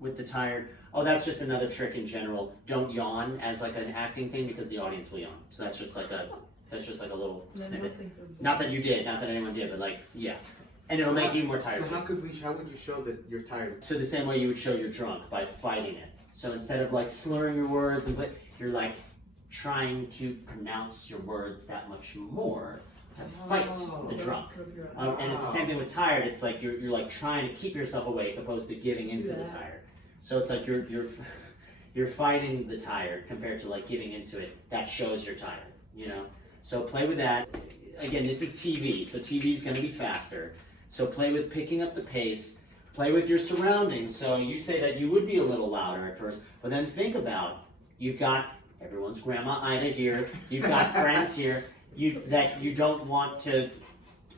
with the tired. Oh, that's just another trick in general. Don't yawn as like an acting thing because the audience will yawn. So that's just like a little And then snippet. nothing for- Not that you did, not that anyone did, but like, yeah. And it'll make you more tired. So too. how would you show that you're tired? So the same way you would show you're drunk, by fighting it. So instead of like slurring your words, you're like trying to pronounce your words that much more to fight the drunk. And it's the same thing with tired. It's like you're like trying to keep yourself awake opposed to giving into the tired. So it's like you're fighting the tired compared to like giving into it. That shows you're tired. So play with that. Again, this is TV, so TV is going to be faster. So play with picking up the pace. Play with your surroundings. So you say that you would be a little louder at first, but then think about, you've got everyone's Grandma Ida here, you've got friends here, that you don't want to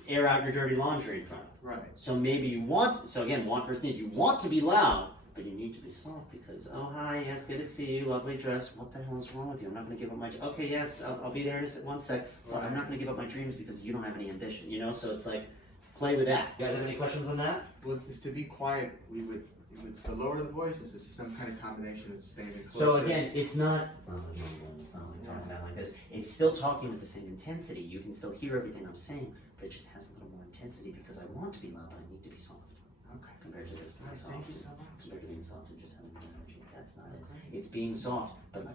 air out your dirty laundry in front of. Right. So maybe you want, so again, want versus need, you want to be loud, but you need to be soft because, oh, hi, yes, good to see you, lovely dress. What the hell is wrong with you? I'm not going to give up my, okay, yes, I'll be there in one sec, but I'm not going to give up my dreams because you don't have any ambition, you know? So it's like, play with that. You guys have any questions on that? Well, if to be quiet, we would to lower the voice. Is this some kind of combination of standing closer? So again, it's not like mumbling, it's not like talking about like this. It's still talking with the same intensity. You can still hear everything I'm saying, but it just has a little more intensity because I want to be loud, but I need to be soft. Okay. Compared to this being soft. Thank you so much. Compared to being soft and just having the energy. That's not it. It's being soft, but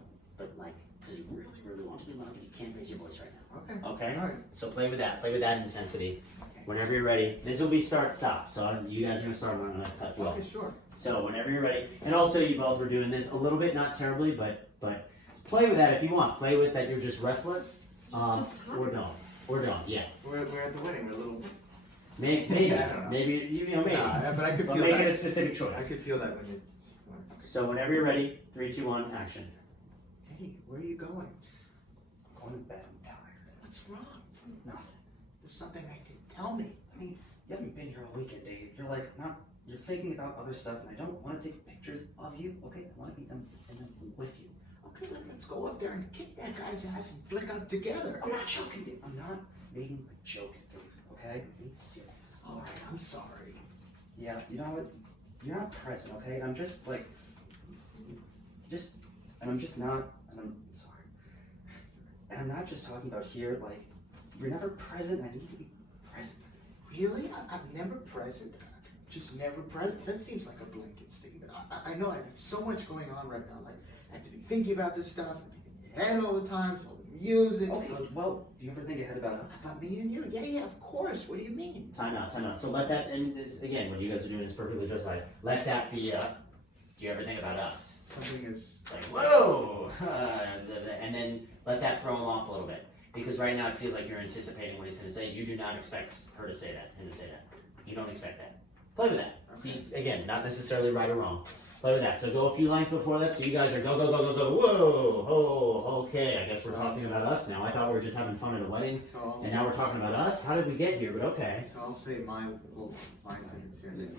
like, because you really, really want to be loud, but you can't raise your voice right now. Okay. Okay? All right. So play with that intensity. Whenever you're ready, this will be start stop. So you guys are gonna start. I'm gonna cut you off. Okay, sure. So whenever you're ready, and also you both were doing this a little bit, not terribly, but play with that if you want. Play with that. You're just restless. Or don't. Yeah. We're at the wedding. We're a little. Maybe. I don't know. Maybe you know maybe. But I could But feel make that. it a specific I choice. could feel that when you. So whenever you're ready, 3, 2, 1, action. Hey, where are you going? I'm going to bed. I'm tired. What's wrong? Nothing. There's something I did. Tell me. I mean, you haven't been here all weekend, Dave. You're thinking about other stuff, and I don't want to take pictures of you. Okay, I want to be them and then with you. Okay, let's go up there and kick that guy's ass and flick up together. I'm not joking, Dave. I'm not making a joke, Dave. Okay? Be serious. All right, I'm sorry. Yeah, you know what? You're not present, okay? I'm just like, I'm just not, and I'm sorry. And I'm not just talking about here, like, you're never present, and I need to be present. Really? I'm never present. Just never present. That seems like a blanket statement. I know I have so much going on right now. Like I have to be thinking about this stuff, in your head all the time, all the music. Okay, well, do you ever think ahead about us? About me and you? Yeah, of course. What do you mean? Time out. So let that, and this, again, what you guys are doing is perfectly justified. Let that be do you ever think about us? Something is. It's like, whoa! And then let that throw him off a little bit. Because right now it feels like you're anticipating what he's going to say. You do not expect him to say that. You don't expect that. Play with that. Okay. See, again, not necessarily right or wrong. Play with that. So go a few lines before that. So you guys are go. Whoa! Oh, okay. I guess we're talking about us now. I thought we were just having fun at a wedding, So I'll and say, now we're talking about us. How did we get here? But okay. So I'll say my sentence here. Okay.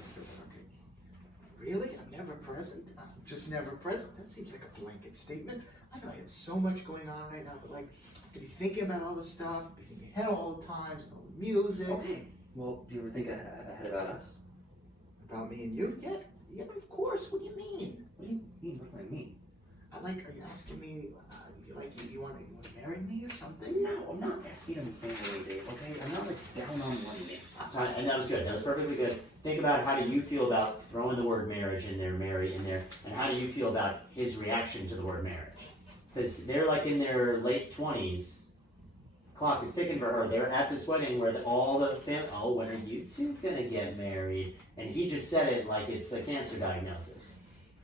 Really? I'm never present? I'm just never present? That seems like a blanket statement. I know I have so much going on right now, but like, to be thinking about all this stuff, be thinking ahead all the time, just all the music. Okay. Well, do you ever think ahead about us? About me and you? Yeah, of course. What do you mean? What do you mean? What do I mean? Are you asking me, you want to marry me or something? No, I'm not asking him to marry me, Dave, okay? I'm not like down on one knee. Right, and that was good. That was perfectly good. Think about how do you feel about throwing the word marriage in there, marry in there, and how do you feel about his reaction to the word marriage? Because they're like in their late 20s. Clock is ticking for her. They're at this wedding where all the when are you two gonna get married? And he just said it like it's a cancer diagnosis.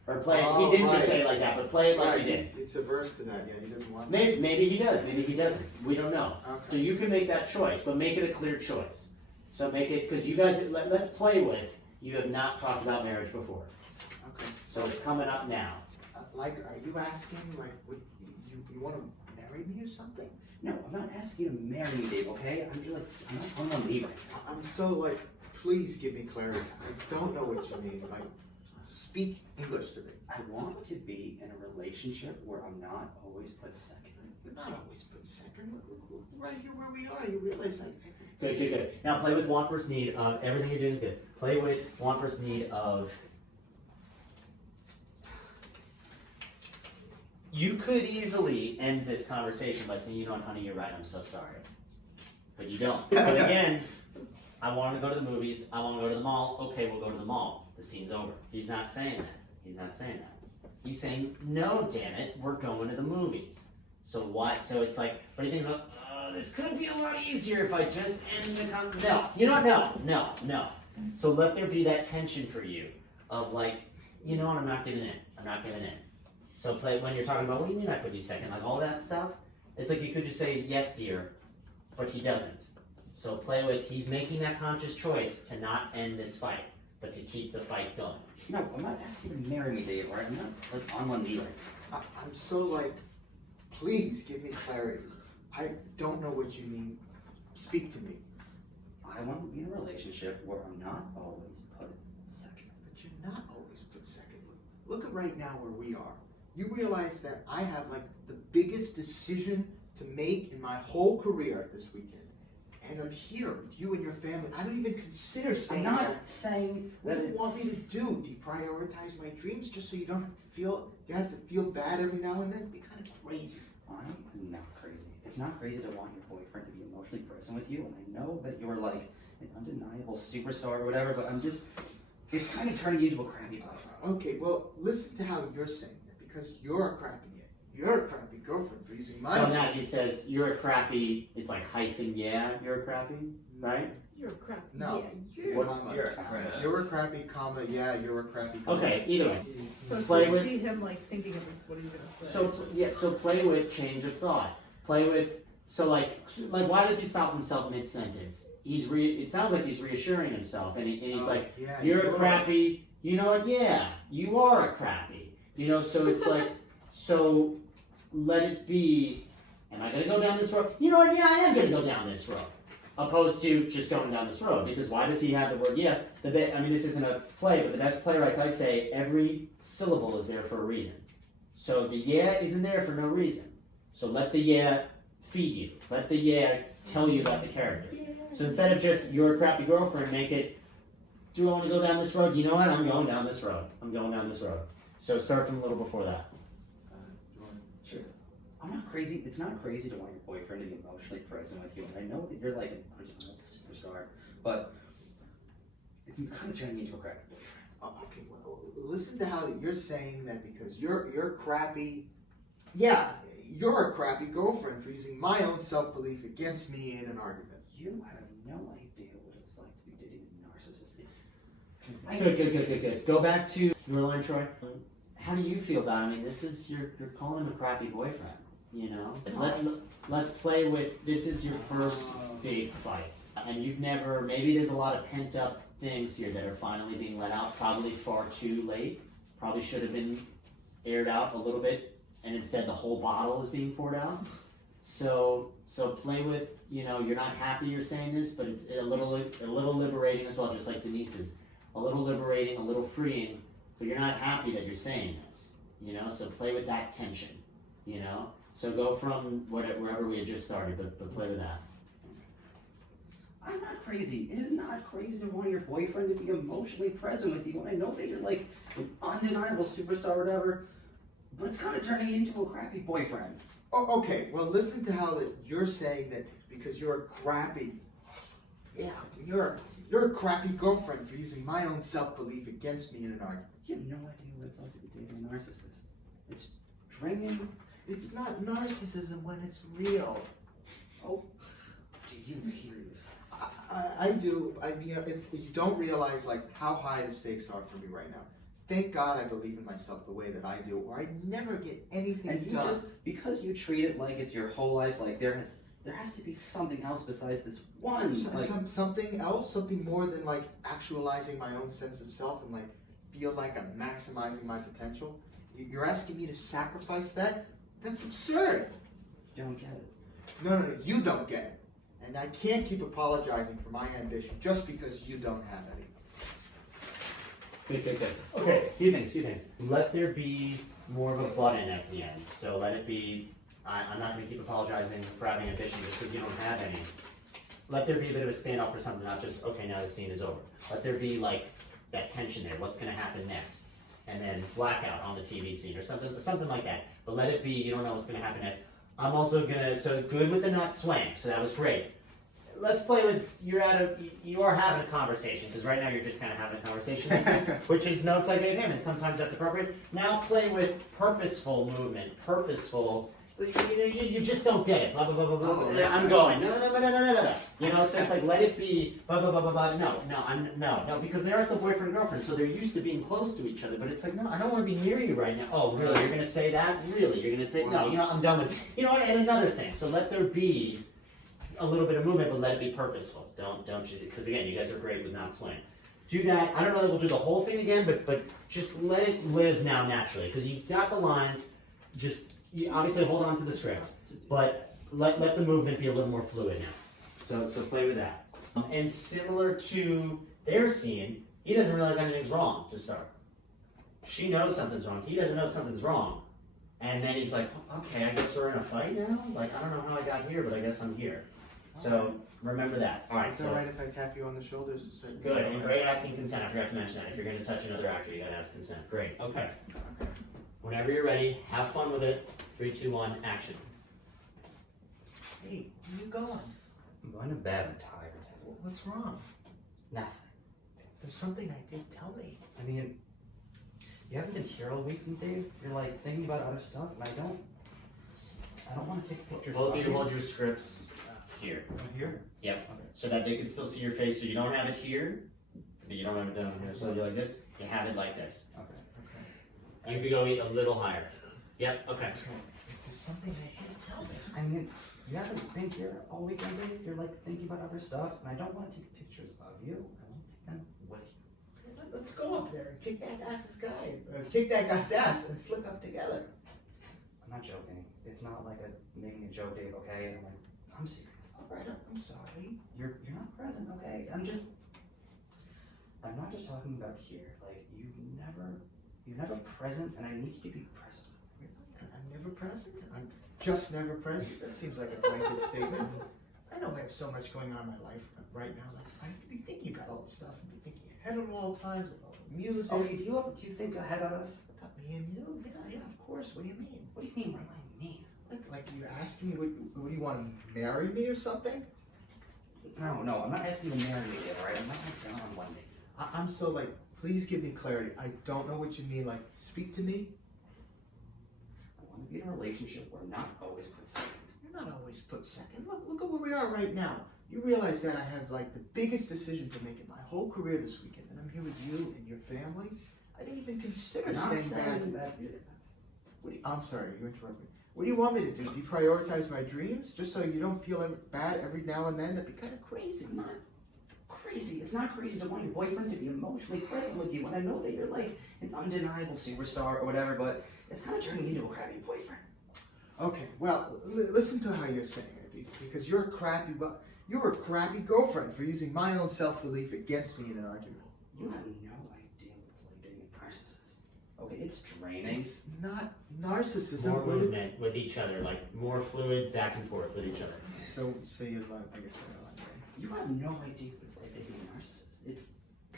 Or play it. He didn't just say it like that, but play it like he did. It's a verse to that. Yeah, he doesn't want. Maybe he does. Maybe he doesn't. We don't know. Okay. So you can make that choice, but make it a clear choice. So make it because you guys. Let's play with. You have not talked about marriage before, Okay. so it's coming up now. Are you asking, would you want to marry me or something? No, I'm not asking you to marry me, Dave, okay? I'm just like, I'm not on one knee right now. I'm so please give me clarity. I don't know what you mean. Speak English to me. I want to be in a relationship where I'm not always put second. You're not always put second. Look, right here where we are. You realize Good. Now play with want versus need. Everything you're doing is good. Play with want versus need of. You could easily end this conversation by saying, you know what, honey, you're right, I'm so sorry. But you don't. But again, I want to go to the movies, I want to go to the mall, okay, we'll go to the mall. The scene's over. He's not saying that. He's saying, no, damn it, we're going to the movies. So what? So it's like, what do you think about, this could be a lot easier if I just end the conversation. No, you know what, no. So let there be that tension for you of you know what, I'm not giving in. So play when you're talking about, what do you mean I put you second? Like all that stuff. It's like you could just say, yes, dear, but he doesn't. So play with, he's making that conscious choice to not end this fight, but to keep the fight going. No, I'm not asking you to marry me, Dave, right? I'm not on one knee right now. I'm so please give me clarity. I don't know what you mean. Speak to me. I want to be in a relationship where I'm not always put second. But you're not always put second. Look, look at right now where we are. You realize that I have like the biggest decision to make in my whole career this weekend. And I'm here with you and your family. I don't even consider I'm saying not that. saying What that. do you want me to do? Deprioritize my dreams just so you don't have to feel bad every now and then? It'd be kind of crazy. I'm not crazy. It's not crazy to want your boyfriend to be emotionally present with you, and I know that you're like an undeniable superstar or whatever, but it's kind of turning you into a crappy boyfriend. Okay, well, listen to how you're saying it, because you're a crappy girlfriend for using my So now he says you're a crappy. It's like hyphen yeah, you're a crappy, right? You're a crap. No. Yeah, you're What- comma. You're a crap. You're a crappy, comma, yeah, you're a crappy, comma. Okay, either way. supposed Play to with- be him like thinking of this, what he's gonna say. So play with change of thought. Play with like why does he stop himself mid sentence? It sounds like he's reassuring himself, and he's like, Yeah, you're a crappy. You know what? Yeah, you are a crappy. You know, so it's like so. Let it be. Am I gonna go down this road? You know what? Yeah, I am gonna go down this road. Opposed to just going down this road, because why does he have the word yeah? This isn't a play, but the best playwrights, I say, every syllable is there for a reason. So the yeah isn't there for no reason. So let the yeah feed you. Let the yeah tell you about the character. So instead of just you're a crappy girlfriend, make it, do I want to go down this road? You know what? I'm going down this road. I'm going down this road. So start from a little before that. Sure. I'm not crazy. It's not crazy to want your boyfriend to be emotionally present with you, and I know that you're like an undeniable superstar, but it's kind of turning you into a crappy boyfriend. Oh, okay, well, listen to how you're saying that because you're crappy. Yeah, you're a crappy girlfriend for using my own self-belief against me in an argument. You have no idea what it's like to be dating a narcissist. Good. Go back to your line, Troy. How do you feel about it? I mean, this is you're calling him a crappy boyfriend. You know, let's play with. This is your first big fight, and you've never. Maybe there's a lot of pent up things here that are finally being let out. Probably far too late. Probably should have been aired out a little bit, and instead the whole bottle is being poured out. So play with. You know, you're not happy you're saying this, but it's a little liberating as well, just like Denise's. A little liberating, a little freeing, but you're not happy that you're saying this. You know, so play with that tension. You know, so go from wherever we had just started, but play with that. I'm not crazy. It is not crazy to want your boyfriend to be emotionally present with you, and I know that you're like an undeniable superstar or whatever, but it's kind of turning you into a crappy boyfriend. Oh, okay, well, listen to how that you're saying that because you're a crappy. Yeah, you're a crappy girlfriend for using my own self-belief against me in an argument. You have no idea what it's like to be dating a narcissist. It's draining. It's not narcissism when it's real. Oh, do you hear this? I do. I mean, it's you don't realize like how high the stakes are for me right now. Thank God I believe in myself the way that I do, or I'd never get anything And you done. because you treat it like it's your whole life, like there has to be something else besides this one. Something else, something more than like actualizing my own sense of self and like feel like I'm maximizing my potential. You're asking me to sacrifice that? That's absurd. You don't get it. No, you don't get it. And I can't keep apologizing for my ambition just because you don't have any. Good. Okay, few things. Let there be more of a button at the end. So let it be, I'm not going to keep apologizing for having ambition just because you don't have any. Let there be a bit of a standoff for something, not just, okay, now the scene is over. Let there be like that tension there. What's going to happen next? And then blackout on the TV scene or something like that. But let it be, you don't know what's going to happen next. I'm also going to, so good with the not swaying. So that was great. Let's play with, you are having a conversation, because right now you're just kind of having a conversation, which is notes I gave him, and sometimes that's appropriate. Now play with purposeful movement, you just don't get it, blah, blah, blah, blah, blah, I'm going, no. You know, so it's like, let it be, blah, blah, blah, blah, blah, no, because they are still boyfriend and girlfriend, so they're used to being close to each other, but it's like, no, I don't want to be near you right now. Oh, really, you're going to say that? Really, you're going to say, no, you know, I'm done with it. You know what, and another thing, so let there be a little bit of movement, but let it be purposeful. Don't you? Because again, you guys are great with not swaying. Do that. I don't know that we'll do the whole thing again, but just let it live now naturally. Because you've got the lines. You obviously hold on to the script, but let the movement be a little more fluid now. So play with that. And similar to their scene, he doesn't realize anything's wrong to start. She knows something's wrong. He doesn't know something's wrong. And then he's like, okay, I guess we're in a fight now? Like, I don't know how I got here, but I guess I'm here. So remember that. All right, It's so alright if I tap you on the shoulders to start. good. And great asking consent. I forgot to mention that. If you're going to touch another actor, you got to ask consent. Great. Okay. Whenever you're ready, have fun with it. 3, 2, 1, action. Hey, where you going? I'm going to bed. I'm tired. What's wrong? Nothing. There's something I did. Tell me. I mean, you haven't been here all week, Dave. You're like thinking about other stuff, and I don't want to take pictures. Both of you hold your scripts here. Here? Yep. Okay. So that they can still see your face. So you don't have it here, but you don't have it down here. So you're like this. You have it like this. Okay. You could go a little higher. Yep. Okay. If there's something I did, tell me. I mean, you haven't been here all weekend, Dave. You're like thinking about other stuff, and I don't want to take pictures of you. I want to take them with you. Let's go up there and kick that guy's ass and flick up together. I'm not joking. It's not like making a joke, Dave. Okay? I'm serious. Alright, I'm sorry. You're not present, okay? I'm not just talking about here. Like you're never present, and I need you to be present. I'm never present. I'm just never present. That seems like a blanket statement. I know I have so much going on in my life right now. Like I have to be thinking about all this stuff and be thinking ahead at all times with all the music. Okay, do you think ahead of us? About me and you? Yeah, of course. What do you mean? What do you mean? What do I mean? Like you asking me what do you want to marry me or something? No, I'm not asking you to marry me yet, alright? I'm not like down on one day. I'm so like, please give me clarity. I don't know what you mean. Like, speak to me. I want to be in a relationship where not always put second. You're not always put second. Look at where we are right now. You realize that I have like the biggest decision to make in my whole career this weekend, and I'm here with you and your family. I didn't even consider I'm not staying back. saying that. I'm sorry, you interrupted me. What do you want me to do? Deprioritize my dreams just so you don't feel bad every now and then? That'd be kind of crazy. I'm not crazy. It's not crazy to want your boyfriend to be emotionally present with you, and I know that you're like an undeniable superstar or whatever, but it's kind of turning into a crappy boyfriend. Okay, well, listen to how you're saying it, because you're a crappy girlfriend for using my own self-belief against me in an argument. You have no idea what it's like dating a narcissist. Okay, it's draining. It's not narcissism. More but it's- movement with each other, like more fluid back and forth with each other. So you like, I guess I like You have no idea what it's like dating a narcissist. It's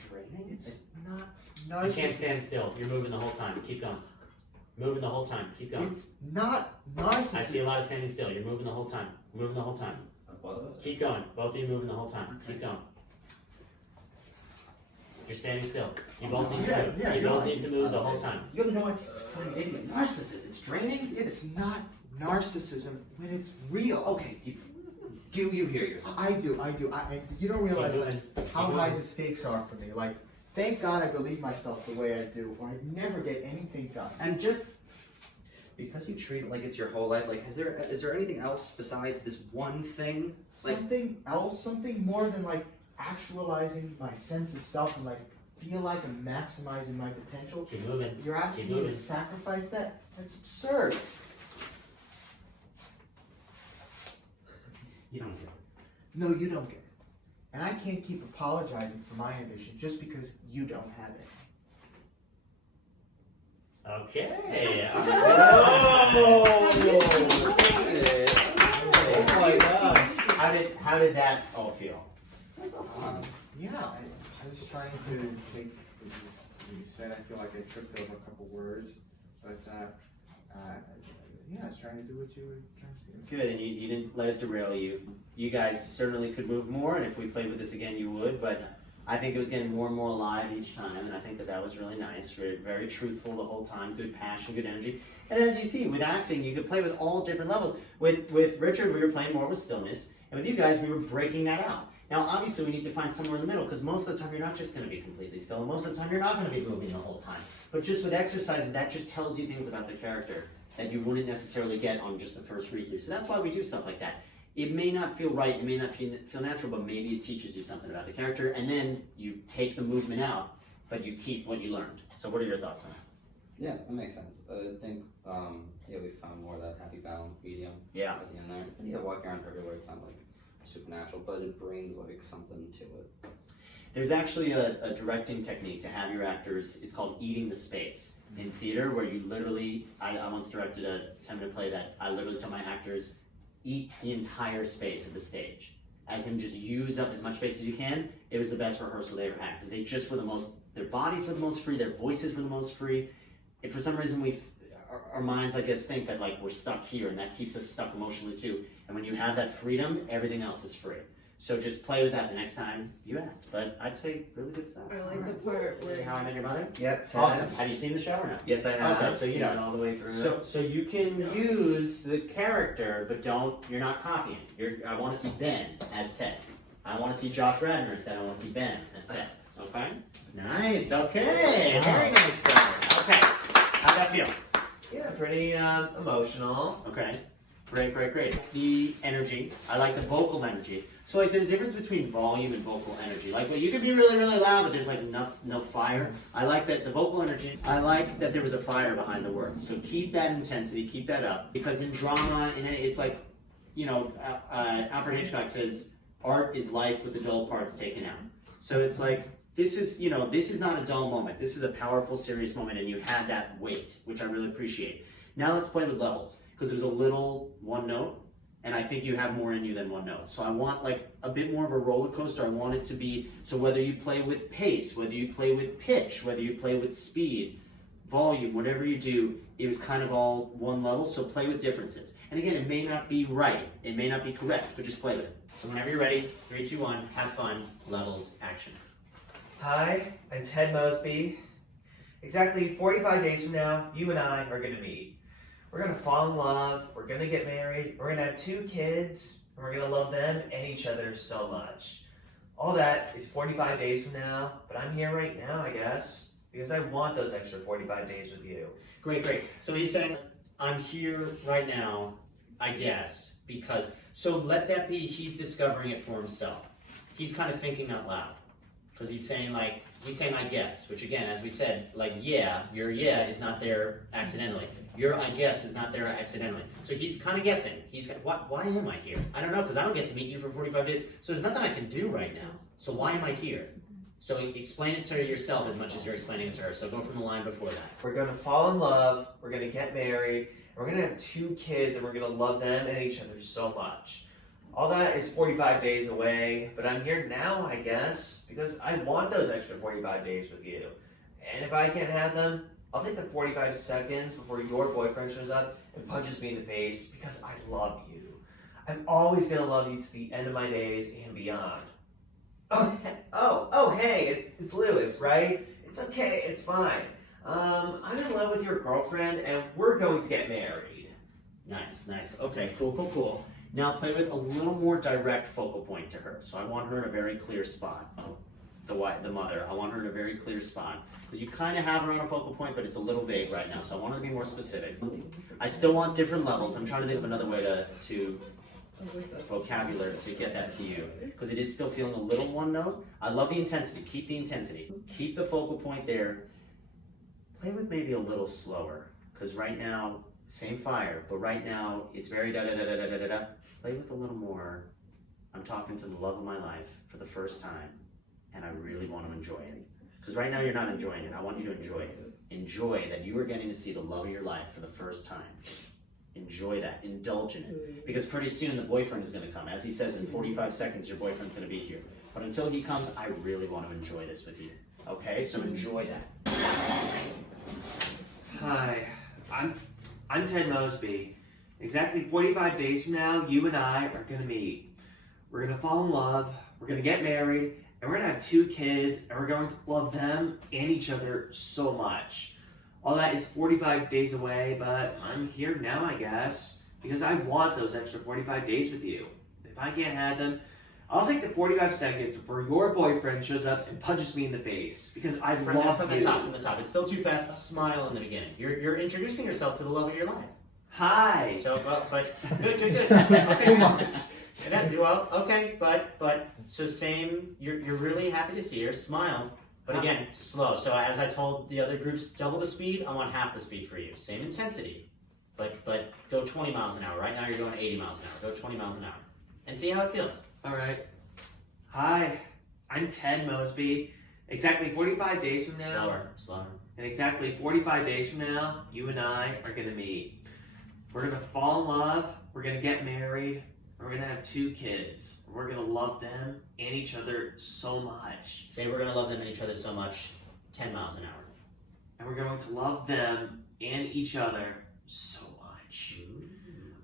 draining. It's not You can't narcissism. stand still. You're moving the whole time. Keep going. Moving the whole time. Keep going. It's not I see a narcissism. lot of standing still. You're moving the whole time. Moving the whole time. Both of us? Keep going. Both of you moving the whole time. Keep going. You're standing still. You both need to move. Yeah, You you're both right. need to move the whole time. You have no idea what it's like dating a narcissist. It's draining. It's not narcissism when it's real. Okay, do you hear yourself? I do. You don't realize Keep like, moving. how Keep high moving. the stakes are for me. Like, thank God I believe myself the way I do, or I'd never get anything done. And just because you treat it like it's your whole life, like is there anything else besides this one thing? Like, Something else, something more than like actualizing my sense of self and like feel like I'm maximizing my potential. Keep moving. You're asking Keep me to moving. sacrifice that? That's absurd. you don't get it. No, you don't get it. And I can't keep apologizing for my ambition just because you don't have it. Okay. Oh my God. How did that all feel? Yeah, I was trying to take what you said. I feel like I tripped over a couple words, but yeah, I was trying to do what you were trying to say. Good, and you didn't let it derail you. You guys certainly could move more, and if we played with this again, you would, but I think it was getting more and more alive each time, and I think that was really nice. Very, very truthful the whole time, good passion, good energy. And as you see, with acting, you could play with all different levels. With Richard, we were playing more with stillness, and with you guys, we were breaking that out. Now, obviously, we need to find somewhere in the middle, because most of the time, you're not just going to be completely still, and most of the time, you're not going to be moving the whole time. But just with exercises, that just tells you things about the character that you wouldn't necessarily get on just the first read-through. So that's why we do stuff like that. It may not feel right, it may not feel natural, but maybe it teaches you something about the character, and then you take the movement out, but you keep what you learned. So what are your thoughts on that? Yeah, that makes sense. I think, we found more of that happy balance medium Yeah. at the end there. And walking around everywhere, it's not like supernatural, but it brings like something to it. There's actually a directing technique to have your actors, it's called eating the space. In theater, where you literally, I once directed a 10-minute play that I literally told my actors, eat the entire space of the stage. As in just use up as much space as you can. It was the best rehearsal they ever had, because they just were the most, their bodies were the most free, their voices were the most free. If for some reason our minds, I guess, think that like we're stuck here, and that keeps us stuck emotionally too. And when you have that freedom, everything else is free. So just play with that the next time you act. But I'd say really good stuff. I like the part where How I Met Your Mother? Yep. 10. Awesome. Have you seen the show or not? Yes, I have. Okay, so you Seen know it all the way through. So you can use the character, but you're not copying. I want to see Ben as Ted. I want to see Josh Radnor as Ted. I want to see Ben as Ted. Okay? Nice. Okay. Very nice stuff. Okay. How'd that feel? Yeah, pretty emotional. Okay. Great. The energy. I like the vocal energy. So like there's a difference between volume and vocal energy. Like well, you can be really, really loud, but there's like no fire. I like that the vocal energy, I like that there was a fire behind the words. So keep that intensity, keep that up. Because in drama, it's like, Alfred Hitchcock says, art is life with the dull parts taken out. So it's like, this is not a dull moment. This is a powerful, serious moment, and you had that weight, which I really appreciate. Now let's play with levels, because there's a little one note, and I think you have more in you than one note. So I want like a bit more of a roller coaster. I want it to be, so whether you play with pace, whether you play with pitch, whether you play with speed, volume, whatever you do, it was kind of all one level, so play with differences. And again, it may not be right, it may not be correct, but just play with it. So whenever you're ready, 3, 2, 1, have fun, levels, action. Hi, I'm Ted Mosby. Exactly 45 days from now, you and I are going to meet. We're going to fall in love, we're going to get married, we're going to have 2 kids, and we're going to love them and each other so much. All that is 45 days from now, but I'm here right now, I guess, because I want those extra 45 days with you. Great. So he's saying, I'm here right now, I guess, because, so let that be, he's discovering it for himself. He's kind of thinking out loud, because he's saying I guess, which again, as we said, like your yeah is not there accidentally. Your I guess is not there accidentally. So he's kind of guessing. Why am I here? I don't know, because I don't get to meet you for 45 days. So there's nothing I can do right now. So why am I here? So explain it to yourself as much as you're explaining it to her. So go from the line before that. We're going to fall in love, we're going to get married, and we're going to have 2 kids, and we're going to love them and each other so much. All that is 45 days away, but I'm here now, I guess, because I want those extra 45 days with you. And if I can't have them, I'll take the 45 seconds before your boyfriend shows up and punches me in the face, because I love you. I'm always going to love you to the end of my days and beyond. Oh, hey, it's Lewis, right? It's okay, it's fine. I'm in love with your girlfriend, and we're going to get married. Nice. Okay, cool. Now play with a little more direct focal point to her. So I want her in a very clear spot. The mother. I want her in a very clear spot. Because you kind of have her on a focal point, but it's a little vague right now. So I want her to be more specific. I still want different levels. I'm trying to think of another way to vocabulary to get that to you. Because it is still feeling a little one note. I love the intensity. Keep the intensity. Keep the focal point there. Play with maybe a little slower. Because right now, same fire, but right now it's very da-da-da-da-da-da-da. Play with a little more. I'm talking to the love of my life for the first time, and I really want to enjoy it. Because right now you're not enjoying it. I want you to enjoy it. Enjoy that you are getting to see the love of your life for the first time. Enjoy that. Indulge in it. Because pretty soon the boyfriend is going to come. As he says, in 45 seconds your boyfriend's going to be here. But until he comes, I really want to enjoy this with you. Okay? So enjoy that. Hi, I'm Ted Mosby. Exactly 45 days from now, you and I are going to meet. We're going to fall in love, we're going to get married, and we're going to have 2 kids, and we're going to love them and each other so much. All that is 45 days away, but I'm here now, I guess, because I want those extra 45 days with you. If I can't have them, I'll take the 45 seconds before your boyfriend shows up and punches me in the face, because I love you. From the top. It's still too fast. A smile in the beginning. You're introducing yourself to the love of your life. Hi. So, but good. Okay. Well, okay, but so same. You're really happy to see her. Smile, but again, slow. So as I told the other groups, double the speed. I want half the speed for you. Same intensity, but go 20 miles an hour. Right now you're going 80 miles an hour. Go 20 miles an hour, and see how it feels. All right. Hi, I'm Ted Mosby. Exactly 45 days from now. Slower. And exactly 45 days from now, you and I are gonna meet. We're gonna fall in love, we're gonna get married, and we're gonna have 2 kids. We're gonna love them and each other so much. Say we're gonna love them and each other so much, 10 miles an hour. And we're going to love them and each other so much.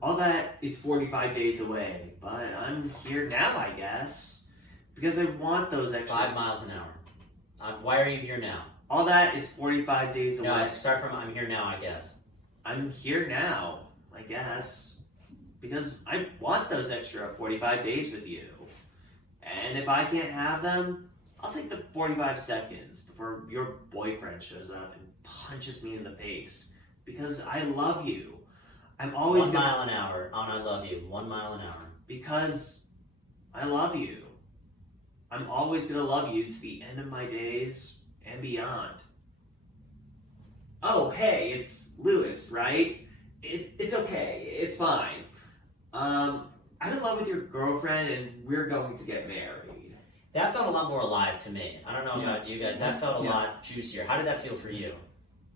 All that is 45 days away, but I'm here now, I guess. Because I want those extra... 5 miles an hour. Why are you here now? All that is 45 days away. No, start from I'm here now, I guess. I'm here now, I guess. Because I want those extra 45 days with you. And if I can't have them, I'll take the 45 seconds before your boyfriend shows up and punches me in the face. Because I love you. I'm always 1 mile an hour on I love you. 1 mile an hour. Because I love you. I'm always gonna love you to the end of my days and beyond. Oh, hey, it's Lewis, right? It's okay. It's fine. I'm in love with your girlfriend and we're going to get married. That felt a lot more alive to me. I don't know about you guys. That felt a lot juicier. How did that feel for you?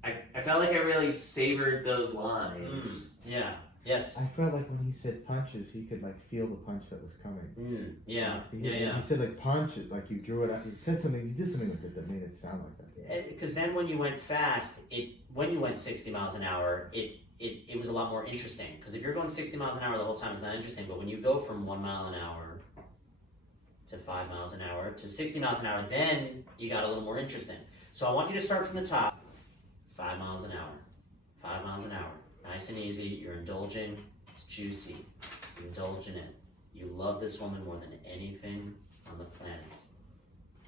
I felt like I really savored those lines. Yeah. Yes. I felt like when he said punches, he could like feel the punch that was coming. Yeah. He said like punches, like you drew it out. He said something. He did something with it that made it sound like that. Because then when you went fast, when you went 60 miles an hour, it was a lot more interesting. Because if you're going 60 miles an hour the whole time, it's not interesting. But when you go from 1 mile an hour to 5 miles an hour to 60 miles an hour, then you got a little more interesting. So I want you to start from the top. 5 miles an hour. 5 miles an hour. Nice and easy. You're indulging. It's juicy. You indulge in it. You love this woman more than anything on the planet.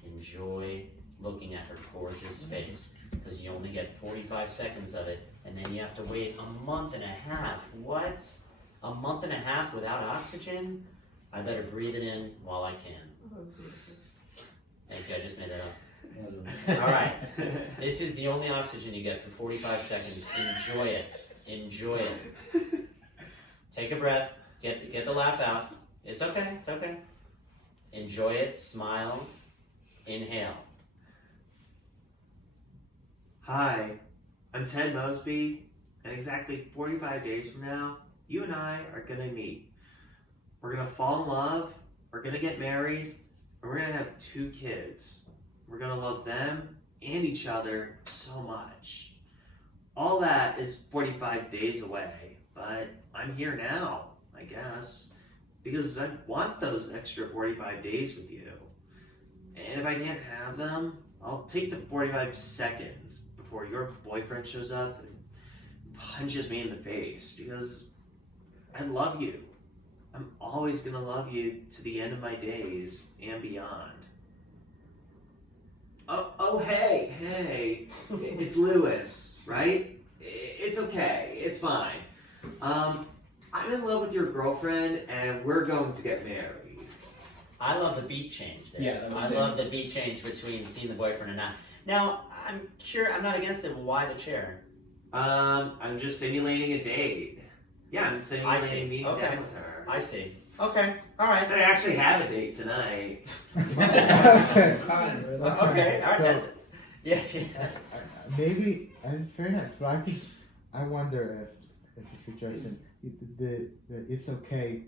Enjoy looking at her gorgeous face because you only get 45 seconds of it and then you have to wait a month and a half. What? A month and a half without oxygen? I better breathe it in while I can. Thank you. I just made that up. All right. This is the only oxygen you get for 45 seconds. Enjoy it. Enjoy it. Take a breath. Get the laugh out. It's okay. It's okay. Enjoy it. Smile. Inhale. Hi, I'm Ted Mosby, and exactly 45 days from now, you and I are gonna meet. We're gonna fall in love, we're gonna get married, and we're gonna have 2 kids. We're gonna love them and each other so much. All that is 45 days away, but I'm here now, I guess, because I want those extra 45 days with you. And if I can't have them, I'll take the 45 seconds before your boyfriend shows up and punches me in the face, because I love you. I'm always gonna love you to the end of my days and beyond. Oh, hey, it's Lewis, right? It's okay, it's fine. I'm in love with your girlfriend and we're going to get married. I love the beat change there. Yeah, that was I sick. love the beat change between seeing the boyfriend and not. Now, I'm not against it. Why the chair? I'm just simulating a date. Yeah, I'm simulating meeting Okay. down with her. I see. Okay. All right. I actually have a date tonight. Okay. Okay. All right. So, Yeah. maybe it's very nice, but I wonder if it's a suggestion. The it's okay.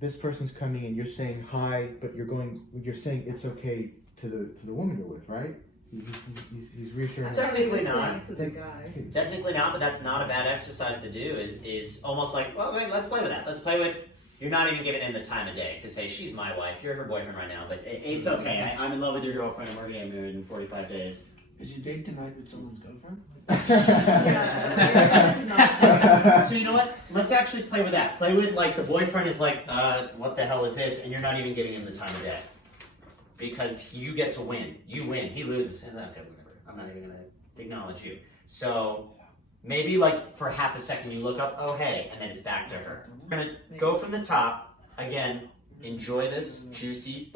This person's coming and you're saying hi, but you're saying it's okay to the woman you're with, right? He's reassuring her. Technically not. To the guy. Technically not, but that's not a bad exercise to do. Is almost like, well, wait, let's play with that. Let's play with. You're not even giving him the time of day because hey, she's my wife. You're her boyfriend right now, but it's okay. I'm in love with your girlfriend, and we're gonna get married in 45 days. Is your date tonight with someone's girlfriend? So you know what? Let's actually play with that. Play with like the boyfriend is like, what the hell is this? And you're not even giving him the time of day. Because you get to win. You win. He loses. Okay, whatever. I'm not even gonna acknowledge you. So maybe like for half a second you look up, oh hey, and then it's back to her. We're gonna go from the top. Again, enjoy this juicy,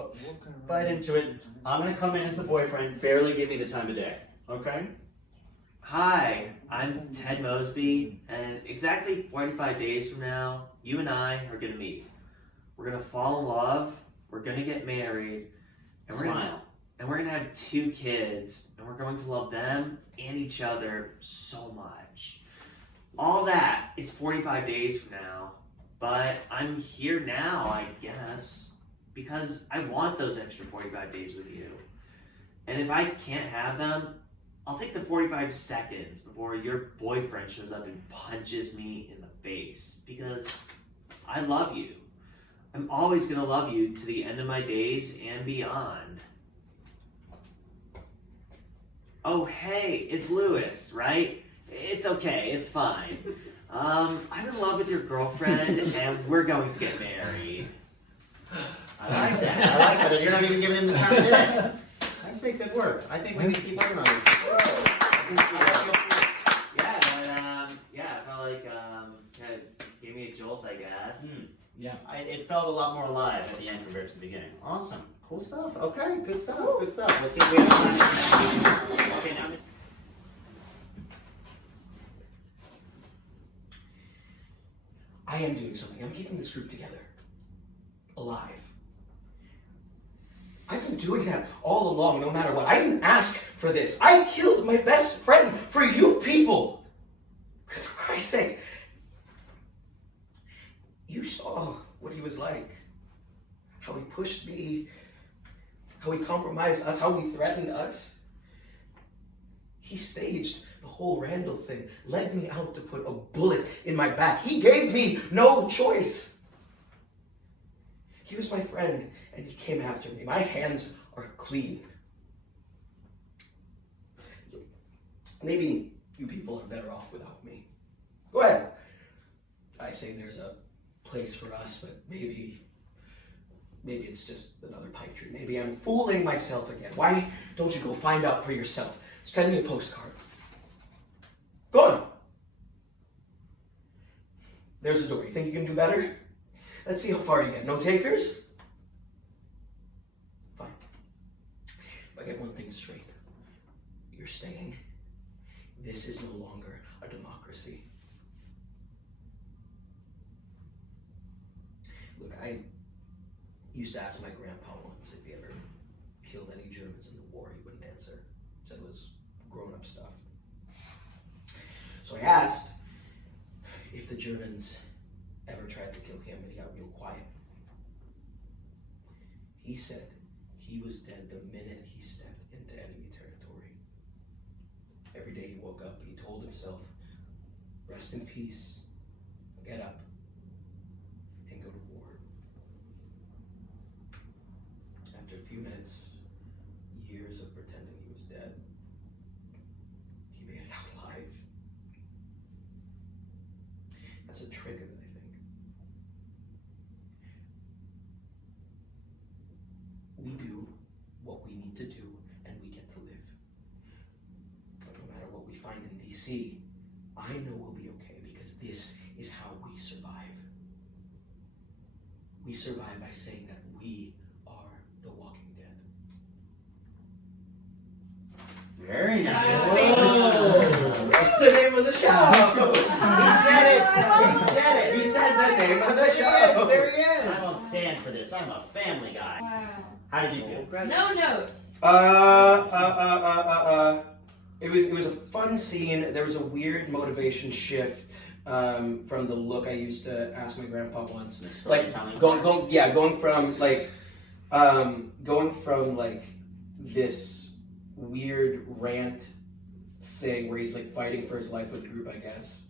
bite into it. I'm gonna come in as the boyfriend, barely give me the time of day. Okay? Hi, I'm Ted Mosby, and exactly 45 days from now, you and I are gonna meet. We're gonna fall in love, we're gonna get married, and we're gonna... Smile. and we're gonna have 2 kids, and we're going to love them and each other so much. All that is 45 days from now, but I'm here now, I guess, because I want those extra 45 days with you. And if I can't have them, I'll take the 45 seconds before your boyfriend shows up and punches me in the face, because I love you. I'm always gonna love you to the end of my days and beyond. Oh, hey, it's Lewis, right? It's okay, it's fine. I'm in love with your girlfriend, and we're going to get married. I like that. I like that. You're not even giving him the time to do it. I say good work. I think we need to keep working on this. Yeah, it felt like kind of gave me a jolt, I guess. Yeah. It felt a lot more alive at the end compared to the beginning. Awesome. Cool stuff. Okay, good stuff. Good stuff. We'll see if we have time. Okay, now. I am doing something. I'm keeping this group together. Alive. I've been doing that all along, no matter what. I didn't ask for this. I killed my best friend for you people. For Christ's sake. You saw what he was like. How he pushed me. How he compromised us. How he threatened us. He staged the whole Randall thing. Led me out to put a bullet in my back. He gave me no choice. He was my friend, and he came after me. My hands are clean. Maybe you people are better off without me. Go ahead. I say there's a place for us, but maybe it's just another pipe dream. Maybe I'm fooling myself again. Why don't you go find out for yourself? Send me a postcard. Go on. There's the door. You think you can do better? Let's see how far you get. No takers? Fine. If I get one thing straight, you're staying. This is no longer a democracy. Look, I used to ask my grandpa once if he ever killed any Germans in the war. He wouldn't answer. Said it was grown-up stuff. So I asked if the Germans ever tried to kill him, and he got real quiet. He said he was dead the minute he stepped into enemy territory. Every day he woke up, he told himself, rest in peace, get up, and go to war. After a few minutes, years of pretending he was dead, he made it out alive. That's a trick of it, I think. We do what we need to do, and we get to live. But no matter what we find in DC, I know we'll be okay, because this is how we survive. We survive by saying that we are the Walking Dead. Very nice. That's the name of the show. He said it. He said it. He said the name of the show. There he is. I don't stand for this. I'm a family guy. Wow. How did you feel? No notes. It was a fun scene. There was a weird motivation shift from the look I used to ask my grandpa once. Like going from this weird rant thing where he's like fighting for his life with the group, I guess.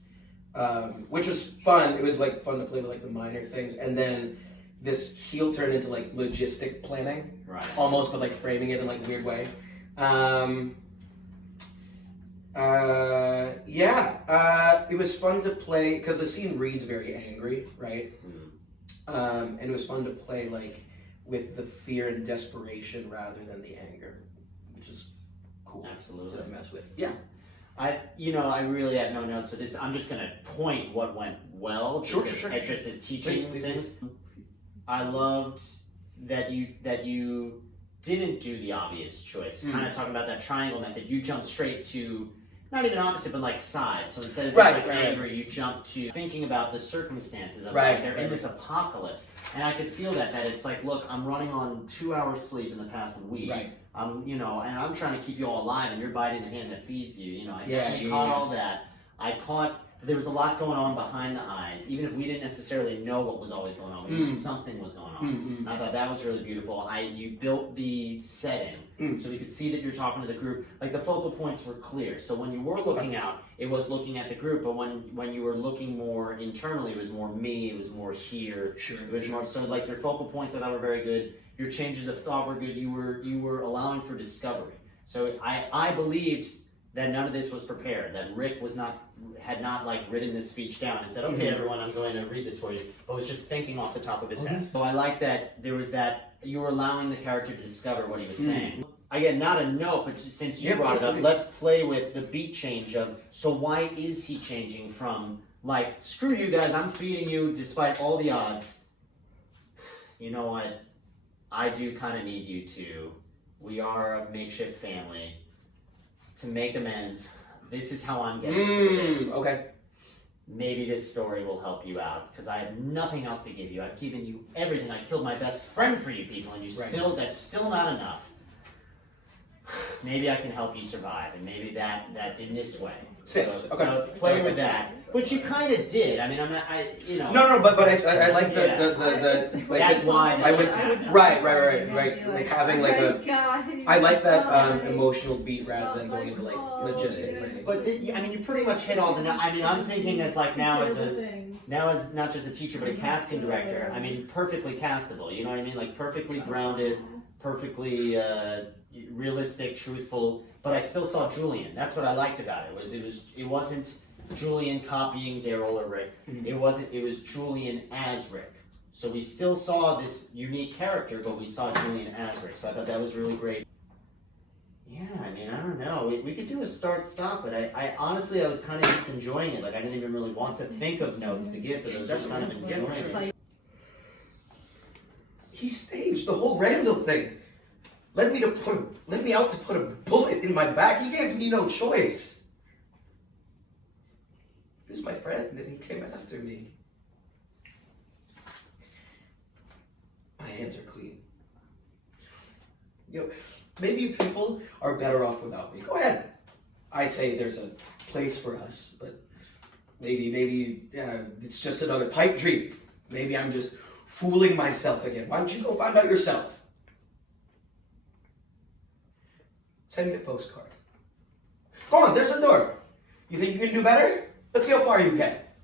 Which was fun. It was like fun to play with like the minor things, and then this heel turned into like logistic planning, Right. almost, but like framing it in like a weird way. It was fun to play because the scene reads very angry, right? And it was fun to play like with the fear and desperation rather than the anger, which is cool. Absolutely. To mess with. Yeah. I really have no notes, so this I'm just gonna point what went well. Sure. Just as teaching Please. this. I loved that you didn't do the obvious choice. Kind of talking about that triangle method. You jumped straight to not even opposite, but like sides. So instead of just anger, you jumped to thinking about the circumstances of like they're in this apocalypse, and I could feel that it's like, look, I'm running on 2 hours sleep in the past week. Right. and I'm trying to keep you all alive, and you're biting the hand that feeds you. I Yeah, caught all that. I caught there was a lot going on behind the eyes, even if we didn't necessarily know what was always going on. We knew something was going on. And I thought that was really beautiful. You built the setting so we could see that you're talking to the group. Like the focal points were clear. So when you were looking out, it was looking at the group. But when you were looking more internally, it was more me. It was more here. Sure. It was more so like your focal points I thought were very good. Your changes of thought were good. You were allowing for discovery. So I believed that none of this was prepared. That Rick had not like written this speech down and said, "Okay, everyone, I'm going to read this for you," but was just thinking off the top of his head. So I like that there was that you were allowing the character to discover what he was saying. Again, not a note, but since you brought it up, let's play with the beat change of. So why is he changing from like screw you guys, I'm feeding you despite all the odds? You know what? I do kind of need you to. We are a makeshift family. To make amends, this is how I'm getting through this. Okay. Maybe this story will help you out, because I have nothing else to give you. I've given you everything. I killed my best friend for you people, and that's still not enough. Maybe I can help you survive, and maybe that in this way. So play with that. Which you kind of did. I mean, I'm not. No, but I like the like that's why. Right. Like having like I like that emotional beat rather than going into like logistics. But you pretty much hit all the. I mean, I'm thinking as like now as not just a teacher but a casting director. I mean, perfectly castable. You know what I mean? Like perfectly grounded, perfectly realistic, truthful. But I still saw Julian. That's what I liked about it. It wasn't Julian copying Daryl or Rick. It was Julian as Rick. So we still saw this unique character, but we saw Julian as Rick. So I thought that was really great. Yeah, I mean, I don't know. We could do a start-stop, but I honestly, I was kind of just enjoying it. Like, I didn't even really want to think of notes to give, but I was just kind of enjoying it. He staged the whole Randall thing. Led me out to put a bullet in my back. He gave me no choice. He was my friend, and he came after me. My hands are clean. Maybe you people are better off without me. Go ahead. I say there's a place for us, but maybe it's just another pipe dream. Maybe I'm just fooling myself again. Why don't you go find out yourself? Send me a postcard. Go on, there's a door. You think you can do better? Let's see how far you get.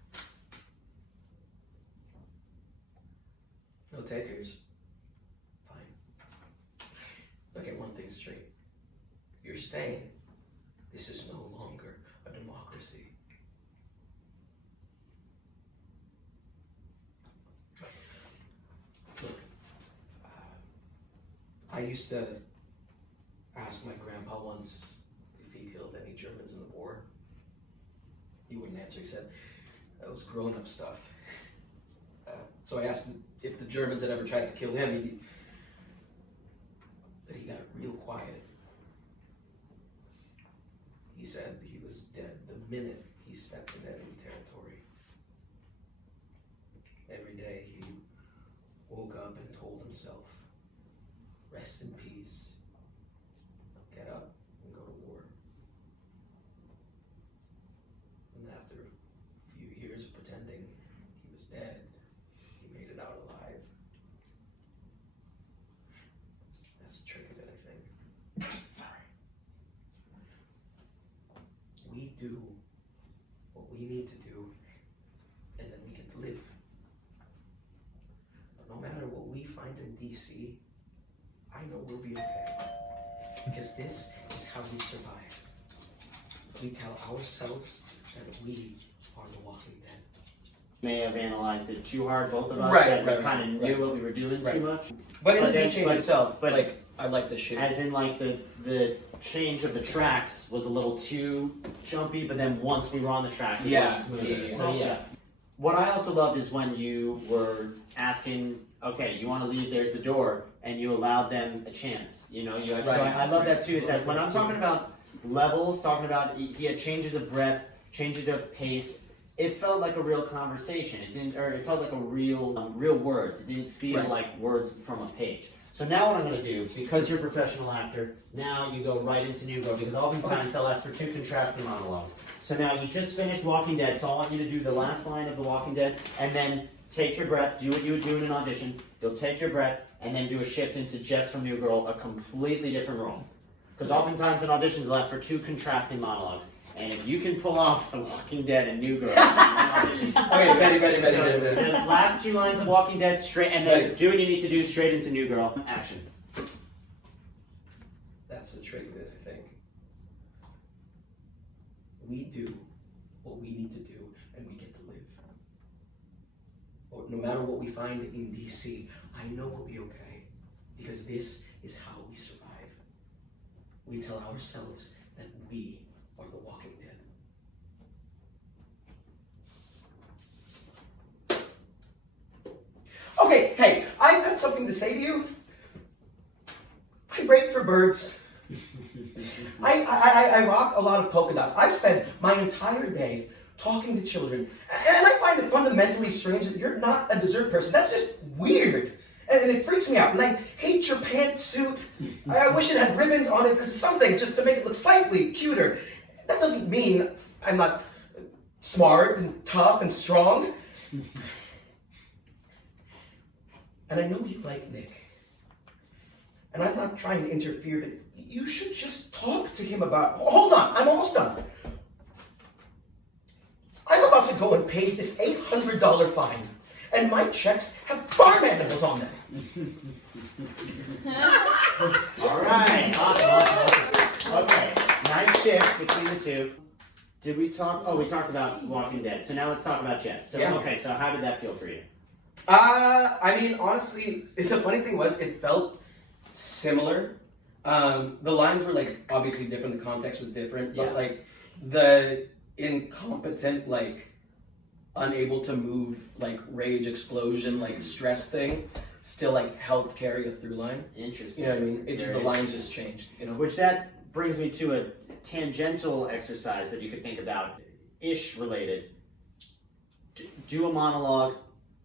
No takers. Fine. But get one thing straight. You're staying. This is no longer a democracy. Look, I used to ask my grandpa once if he killed any Germans in the war. He wouldn't answer. He said, that was grown-up stuff. So I asked him if the Germans had ever tried to kill him. He got real quiet. He said he was dead the minute he stepped into enemy territory. Every day he woke up and told himself, rest in peace. Get up and go to war. And after a few years of pretending he was dead, he made it out alive. That's the trick of it, I think. Alright. We do what we need to do, and then we get to live. But no matter what we find in DC, I know we'll be okay. Because this is how we survive. We tell ourselves that we are the Walking Dead. May have analyzed it too hard, both of us. Right, we kind of knew what we were doing too much. But in the beat change itself, like I like the shape. As in, like the change of the tracks was a little too jumpy, but then once we were on the track, it was smoother. So yeah. What I also loved is when you were asking, okay, you want to leave? There's the door. And you allowed them a chance, So I love that too. Is that when I'm talking about levels, talking about he had changes of breath, changes of pace. It felt like a real conversation. It felt like a real words. It didn't feel like words from a page. So now what I'm going to do, because you're a professional actor, now you go right into New Girl, because oftentimes they'll ask for 2 contrasting monologues. So now you just finished Walking Dead, so I want you to do the last line of The Walking Dead, and then take your breath, do what you would do in an audition. You'll take your breath, and then do a shift into Jess from New Girl, a completely different role. Because oftentimes in auditions they'll ask for 2 contrasting monologues. And if you can pull off The Walking Dead and New Girl in auditions, Okay, ready. the last 2 lines of Walking Dead straight, and then do what you need to do straight into New Girl. Action. That's the trick of it, I think. We do what we need to do, and we get to live. Or no matter what we find in DC, I know we'll be okay, because this is how we survive. We tell ourselves that we are the Walking Dead. Okay, hey, I've got something to say to you. I break for birds. I rock a lot of polka dots. I spend my entire day talking to children, and I find it fundamentally strange that you're not a dessert person. That's just weird. And it freaks me out. And I hate your pantsuit. I wish it had ribbons on it or something just to make it look slightly cuter. That doesn't mean I'm not smart and tough and strong. And I know you like Nick. And I'm not trying to interfere, but you should just talk to him about... Hold on, I'm almost done. I'm about to go and pay this $800 fine. And my checks have farm animals on them. All right, awesome. Okay, nice shift between the 2. Did we talk? Oh, we talked about Walking Dead. So now let's talk about Jess. So Yeah. Okay, so how did that feel for you? I mean, honestly, the funny thing was it felt similar. The lines were like obviously different. The context was different, but Yeah. like the incompetent, like unable to move, like rage explosion, like stress thing, still like helped carry a through line. Interesting. You know what I mean? The Very lines just changed. You know. Which that brings me to a tangential exercise that you could think about, ish related. Do a monologue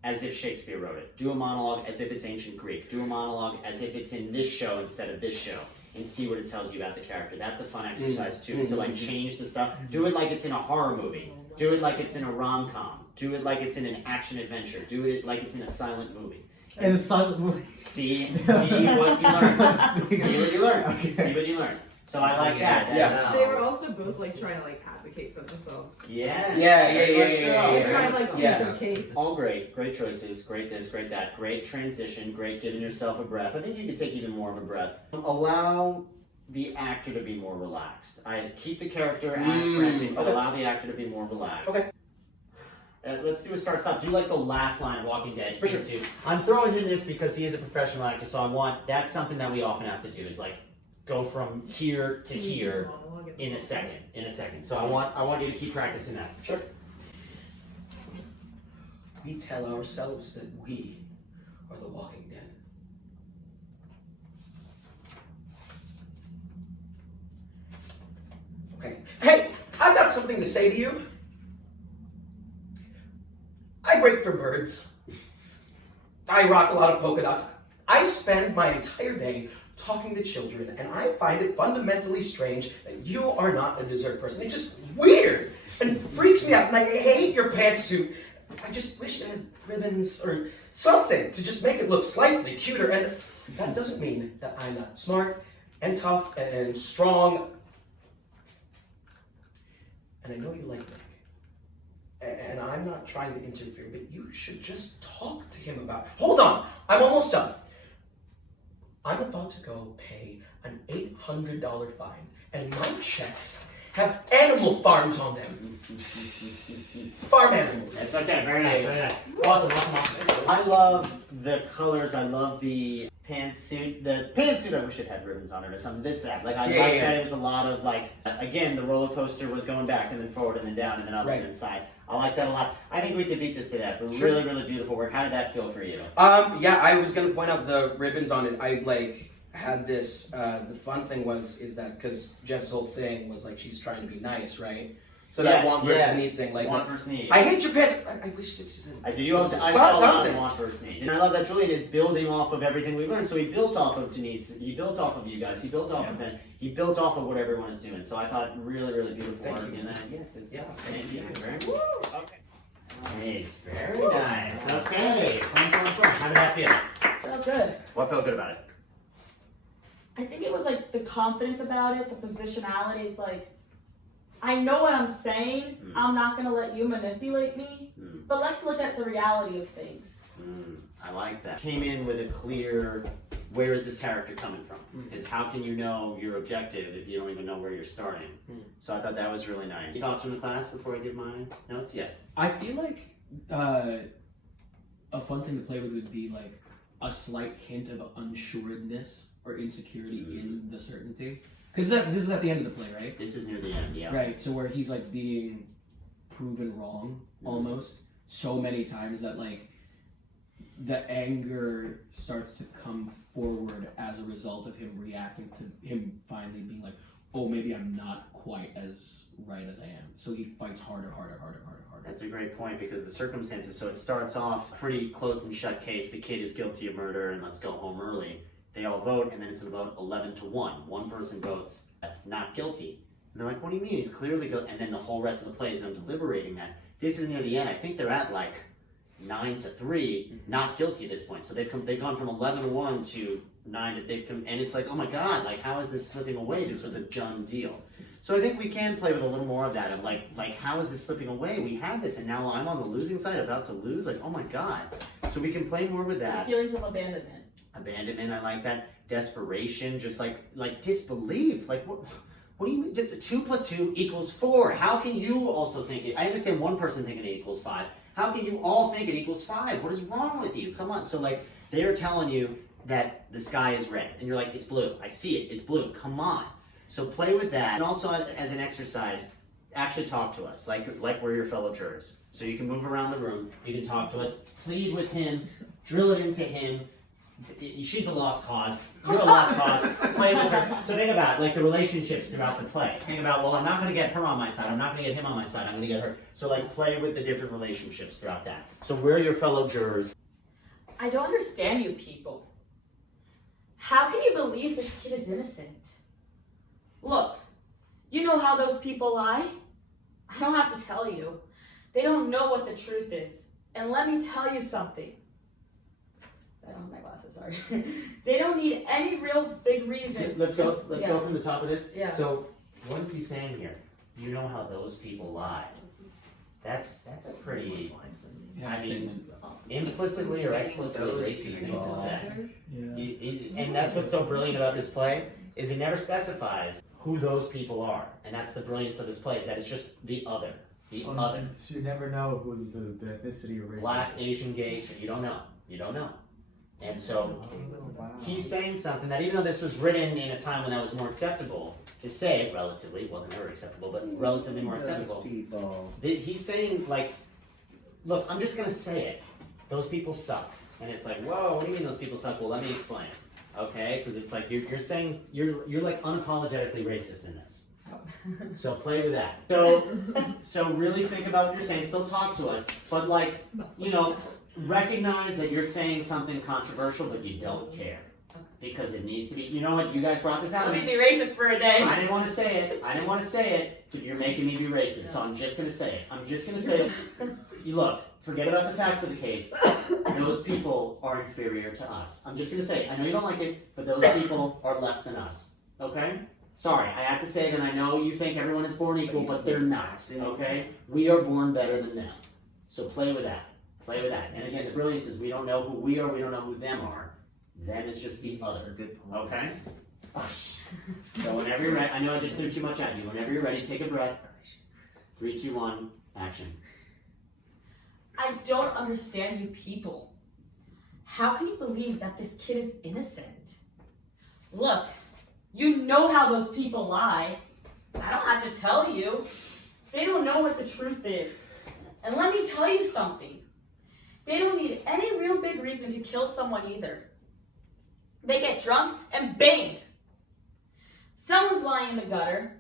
as if Shakespeare wrote it. Do a monologue as if it's ancient Greek. Do a monologue as if it's in this show instead of this show, and see what it tells you about the character. That's a fun exercise too, is to like change the stuff. Do it like it's in a horror movie. Do it like it's in a rom-com. Do it like it's in an action adventure. Do it like it's in a silent movie. In a silent movie. See what you learn. See what you learn. Okay. See what you learn. So I like that. Yeah. They were also both like trying to like advocate for themselves. Yeah. Yeah. They're trying to like plead Yeah. their case. All great choices, great this, great that, great transition, great giving yourself a breath. I think you could take even more of a breath. Allow the actor to be more relaxed. I keep the character as frantic, but okay. allow the actor to be more relaxed. Okay. Let's do a start-stop. Do like the last line of Walking Dead. For sure. I'm throwing in this because he is a professional actor, so that's something that we often have to do, is like go from here to here in a second. So I want you to keep practicing that. Sure. We tell ourselves that we are the Walking Dead. Okay. Hey, I've got something to say to you. I break for birds. I rock a lot of polka dots. I spend my entire day talking to children, and I find it fundamentally strange that you are not a dessert person. It's just weird and freaks me out, and I hate your pantsuit. I just wish it had ribbons or something to just make it look slightly cuter, and that doesn't mean that I'm not smart and tough and strong. And I know you like Nick. And I'm not trying to interfere, but you should just talk to him about... Hold on! I'm almost done. I'm about to go pay an $800 fine, and my checks have animal farms on them. Farm animals. That's okay, very nice, very nice. Awesome. I love the colors, I love the pantsuit. The pantsuit, I wish it had ribbons on it or something. That. Like, I like that it was a lot of, like, again, the roller coaster was going back and then forward and then down and then up and then side. I like that a lot. I think we could beat this to that. But really, really beautiful work. How did that feel for you? Yeah, I was gonna point out the ribbons on it. I like had this. The fun thing is that because Jess's whole thing was like she's trying to be nice, right? So that Yes, want versus yes. need thing, like want versus need. I hate your pants. I wish this isn't. I do. You also I Saw saw a lot of something. want versus need. And I love that Julian is building off of everything we learned. So he built off of Denise. He built off of you guys. He built off of Ben. He built off of what everyone is doing. So I thought really, really beautiful Thank work. you. And it's, Yeah, thank you. thank you. Very okay. Nice. Very nice. Okay. Fun. How did that feel? Felt good. What felt good about it? I think it was like the confidence about it, the positionality is like, I know what I'm saying. I'm not gonna let you manipulate me. But let's look at the reality of things. I like that. Came in with a clear, where is this character coming from? Because how can you know your objective if you don't even know where you're starting? So I thought that was really nice. Any thoughts from the class before I give my notes? Yes. I feel like a fun thing to play with would be like a slight hint of unsureness or insecurity in the certainty. Because this is at the end of the play, right? This is near the end, yeah. Right, so where he's like being proven wrong almost so many times that like the anger starts to come forward as a result of him reacting to him finally being like, oh, maybe I'm not quite as right as I am. So he fights harder. That's a great point because the circumstances, so it starts off pretty close and shut case. The kid is guilty of murder and let's go home early. They all vote and then it's a vote 11-1. One person votes not guilty. And they're like, what do you mean? He's clearly guilty. And then the whole rest of the play is them deliberating that. This is near the end. I think they're at like 9-3, not guilty at this point. So they've gone from 11-1 to 9. They've come, and it's like, oh my God, like how is this slipping away? This was a done deal. So I think we can play with a little more of that of like how is this slipping away? We had this, and now I'm on the losing side, about to lose. Like, oh my God. So we can play more with that. The feelings of abandonment. Abandonment, I like that. Desperation, just like disbelief. Like what do you mean? 2 + 2 = 4. How can you also think it? I understand one person thinking it equals 5. How can you all think it equals 5? What is wrong with you? Come on. So like they're telling you that the sky is red, and you're like, it's blue. I see it. It's blue. Come on. So play with that. And also as an exercise, actually talk to us like we're your fellow jurors. So you can move around the room. You can talk to us. Plead with him. Drill it into him. She's a lost cause. You're a lost cause. Play with her. So think about like the relationships throughout the play. Think about, well, I'm not going to get her on my side. I'm not going to get him on my side. I'm going to get her. So like play with the different relationships throughout that. So we're your fellow jurors. I don't understand you people. How can you believe this kid is innocent? Look, you know how those people lie? I don't have to tell you. They don't know what the truth is. And let me tell you something. I don't have my glasses, sorry. They don't need any real big reason. Let's go from the top of this. Yeah. So what is he saying here? You know how those people lie. That's a pretty, I mean, implicitly or explicitly racist thing to say. And that's what's so brilliant about this play, is it never specifies who those people are. And that's the brilliance of this play, is that it's just the other. The other. So you never know who the ethnicity or race. Black, Asian, gay, so you don't know. You don't know. And so he's saying something that even though this was written in a time when that was more acceptable to say, relatively, it wasn't ever acceptable, but relatively more acceptable. He's saying like, look, I'm just gonna say it. Those people suck. And it's like, whoa, what do you mean those people suck? Well, let me explain. Okay? Because it's like you're saying you're like unapologetically racist in this. So play with that. So really think about what you're saying. Still talk to us, but like, you know, recognize that you're saying something controversial, but you don't care because it needs to be. You know what? You guys brought this out. Let me be racist for a day. I didn't want to say it. But you're making me be racist, so I'm just gonna say it. You look. Forget about the facts of the case. Those people are inferior to us. I'm just gonna say it. I know you don't like it, but those people are less than us. Okay? Sorry, I have to say it, and I know you think everyone is born equal, but they're not. Okay? We are born better than them. So play with that. Play with that. And again, the brilliance is we don't know who we are, we don't know who them are. Them is just the other. Okay? So whenever you're ready, I know I just threw too much at you. Whenever you're ready, take a breath. 3, 2, 1, action. I don't understand you people. How can you believe that this kid is innocent? Look, you know how those people lie. I don't have to tell you. They don't know what the truth is. And let me tell you something. They don't need any real big reason to kill someone either. They get drunk and bang! Someone's lying in the gutter.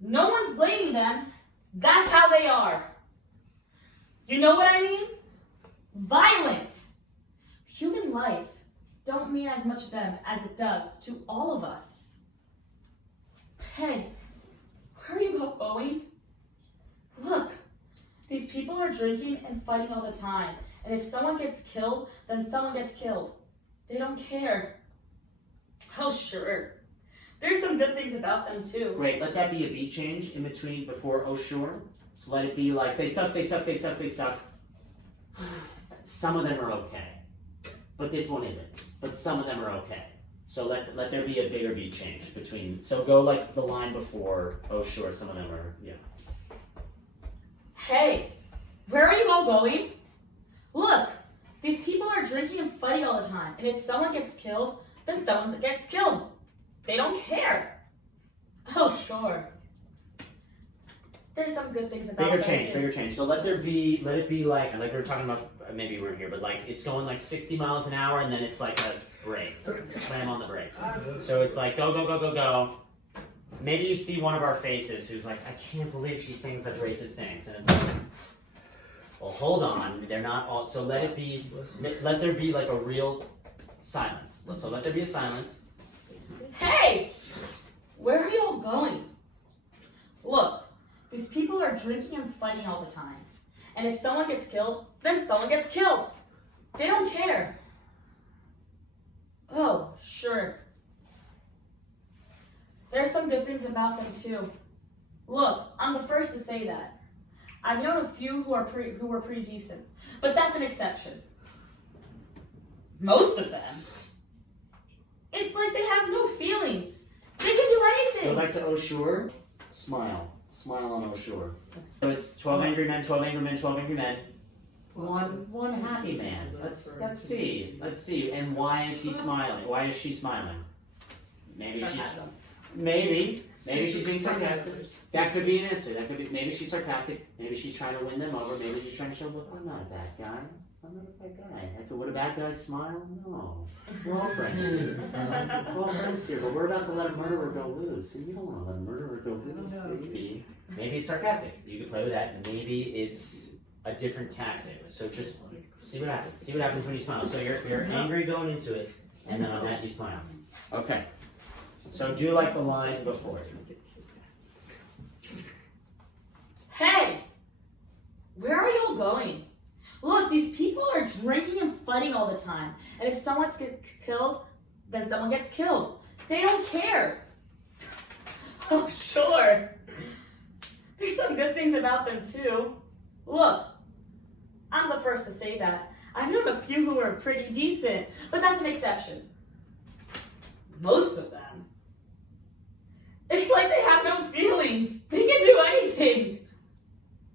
No one's blaming them. That's how they are. You know what I mean? Violent. Human life don't mean as much to them as it does to all of us. Hey, where are you going? Look, these people are drinking and fighting all the time. And if someone gets killed, then someone gets killed. They don't care. Oh, sure. There's some good things about them, too. Great, let that be a beat change in between before oh sure. So let it be like, they suck, they suck, they suck, they suck. Some of them are okay. But this one isn't. But some of them are okay. So let there be a bigger beat change between, so go like the line before oh sure, some of them are, yeah. Hey, where are you all going? Look, these people are drinking and fighting all the time. And if someone gets killed, then someone gets killed. They don't care. Oh, sure. There's some good things about Bigger them, change, too. bigger change. So let it be like we were talking about, maybe we weren't here, but like it's going like 60 miles an hour and then it's like a brake. Slam on the brakes. So it's like go, go, go, go, go. Maybe you see one of our faces who's like, I can't believe she's saying such racist things. And it's like, well, hold on. They're not all, so let there be like a real silence. So let there be a silence. Hey, where are you all going? Look, these people are drinking and fighting all the time. And if someone gets killed, then someone gets killed. They don't care. Oh, sure. There's some good things about them too. Look, I'm the first to say that. I've known a few who were pretty decent, but that's an exception. Most of them, it's like they have no feelings. They can do anything. Go back to oh sure. Smile. Smile on oh sure. So it's 12 angry men, 12 angry men, 12 angry men. One happy man. Let's see. And why is he smiling? Why is she smiling? Maybe she's being sarcastic. That could be an answer. That could be, maybe she's sarcastic. Maybe she's trying to win them over. Maybe she's trying to show, look, I'm not a bad guy. I'm not a bad guy. Would a bad guy smile? No. We're all friends here. We're all friends here, but we're about to let a murderer go loose. So you don't want to let a murderer go loose. Maybe it's sarcastic. You could play with that. Maybe it's a different tactic. So just see what happens. See what happens when you smile. So you're angry going into it, and then on that you smile. Okay. So do like the line before it. Hey, where are you all going? Look, these people are drinking and fighting all the time. And if someone gets killed, then someone gets killed. They don't care. Oh, sure. There's some good things about them, too. Look, I'm the first to say that. I've known a few who are pretty decent, but that's an exception. Most of them, it's like they have no feelings. They can do anything.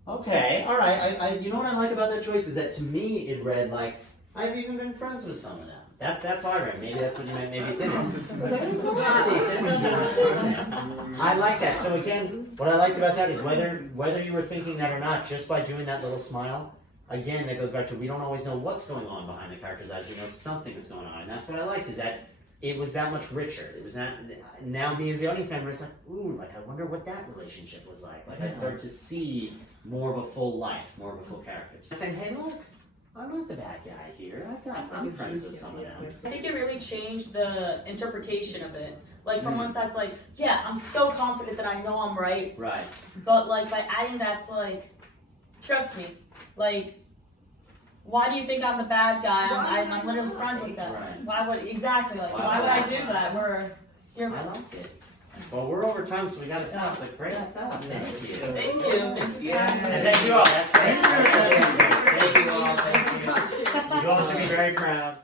Okay, all right. I you know what I like about that choice is that to me it read like I've even been friends with some of them. That's how I read. Maybe that's what you meant. Maybe it didn't. I like that. So again, what I liked about that is whether you were thinking that or not, just by doing that little smile. Again, that goes back to we don't always know what's going on behind the character's eyes. We know something is going on, and that's what I liked. Is that it was that much richer. It was not, now me as the audience member, it's like, ooh, like I wonder what that relationship was like. Like I start to see more of a full life, more of a full character. Saying, hey, look, I'm not the bad guy here. I'm friends with some of them. I think it really changed the interpretation of it. Like from one side, it's like, yeah, I'm so confident that I know I'm right. Right. But like by adding that, it's like, trust me, like, why do you think I'm the bad guy? I'm literally friends with them. Right. Why would I do that? We're here for. I liked it. Well, we're over time, so we gotta stop. But great stuff. Thank you. Thank you. Yeah. And thank you all. That's it. Thank you all. Thank you. You all should be very proud.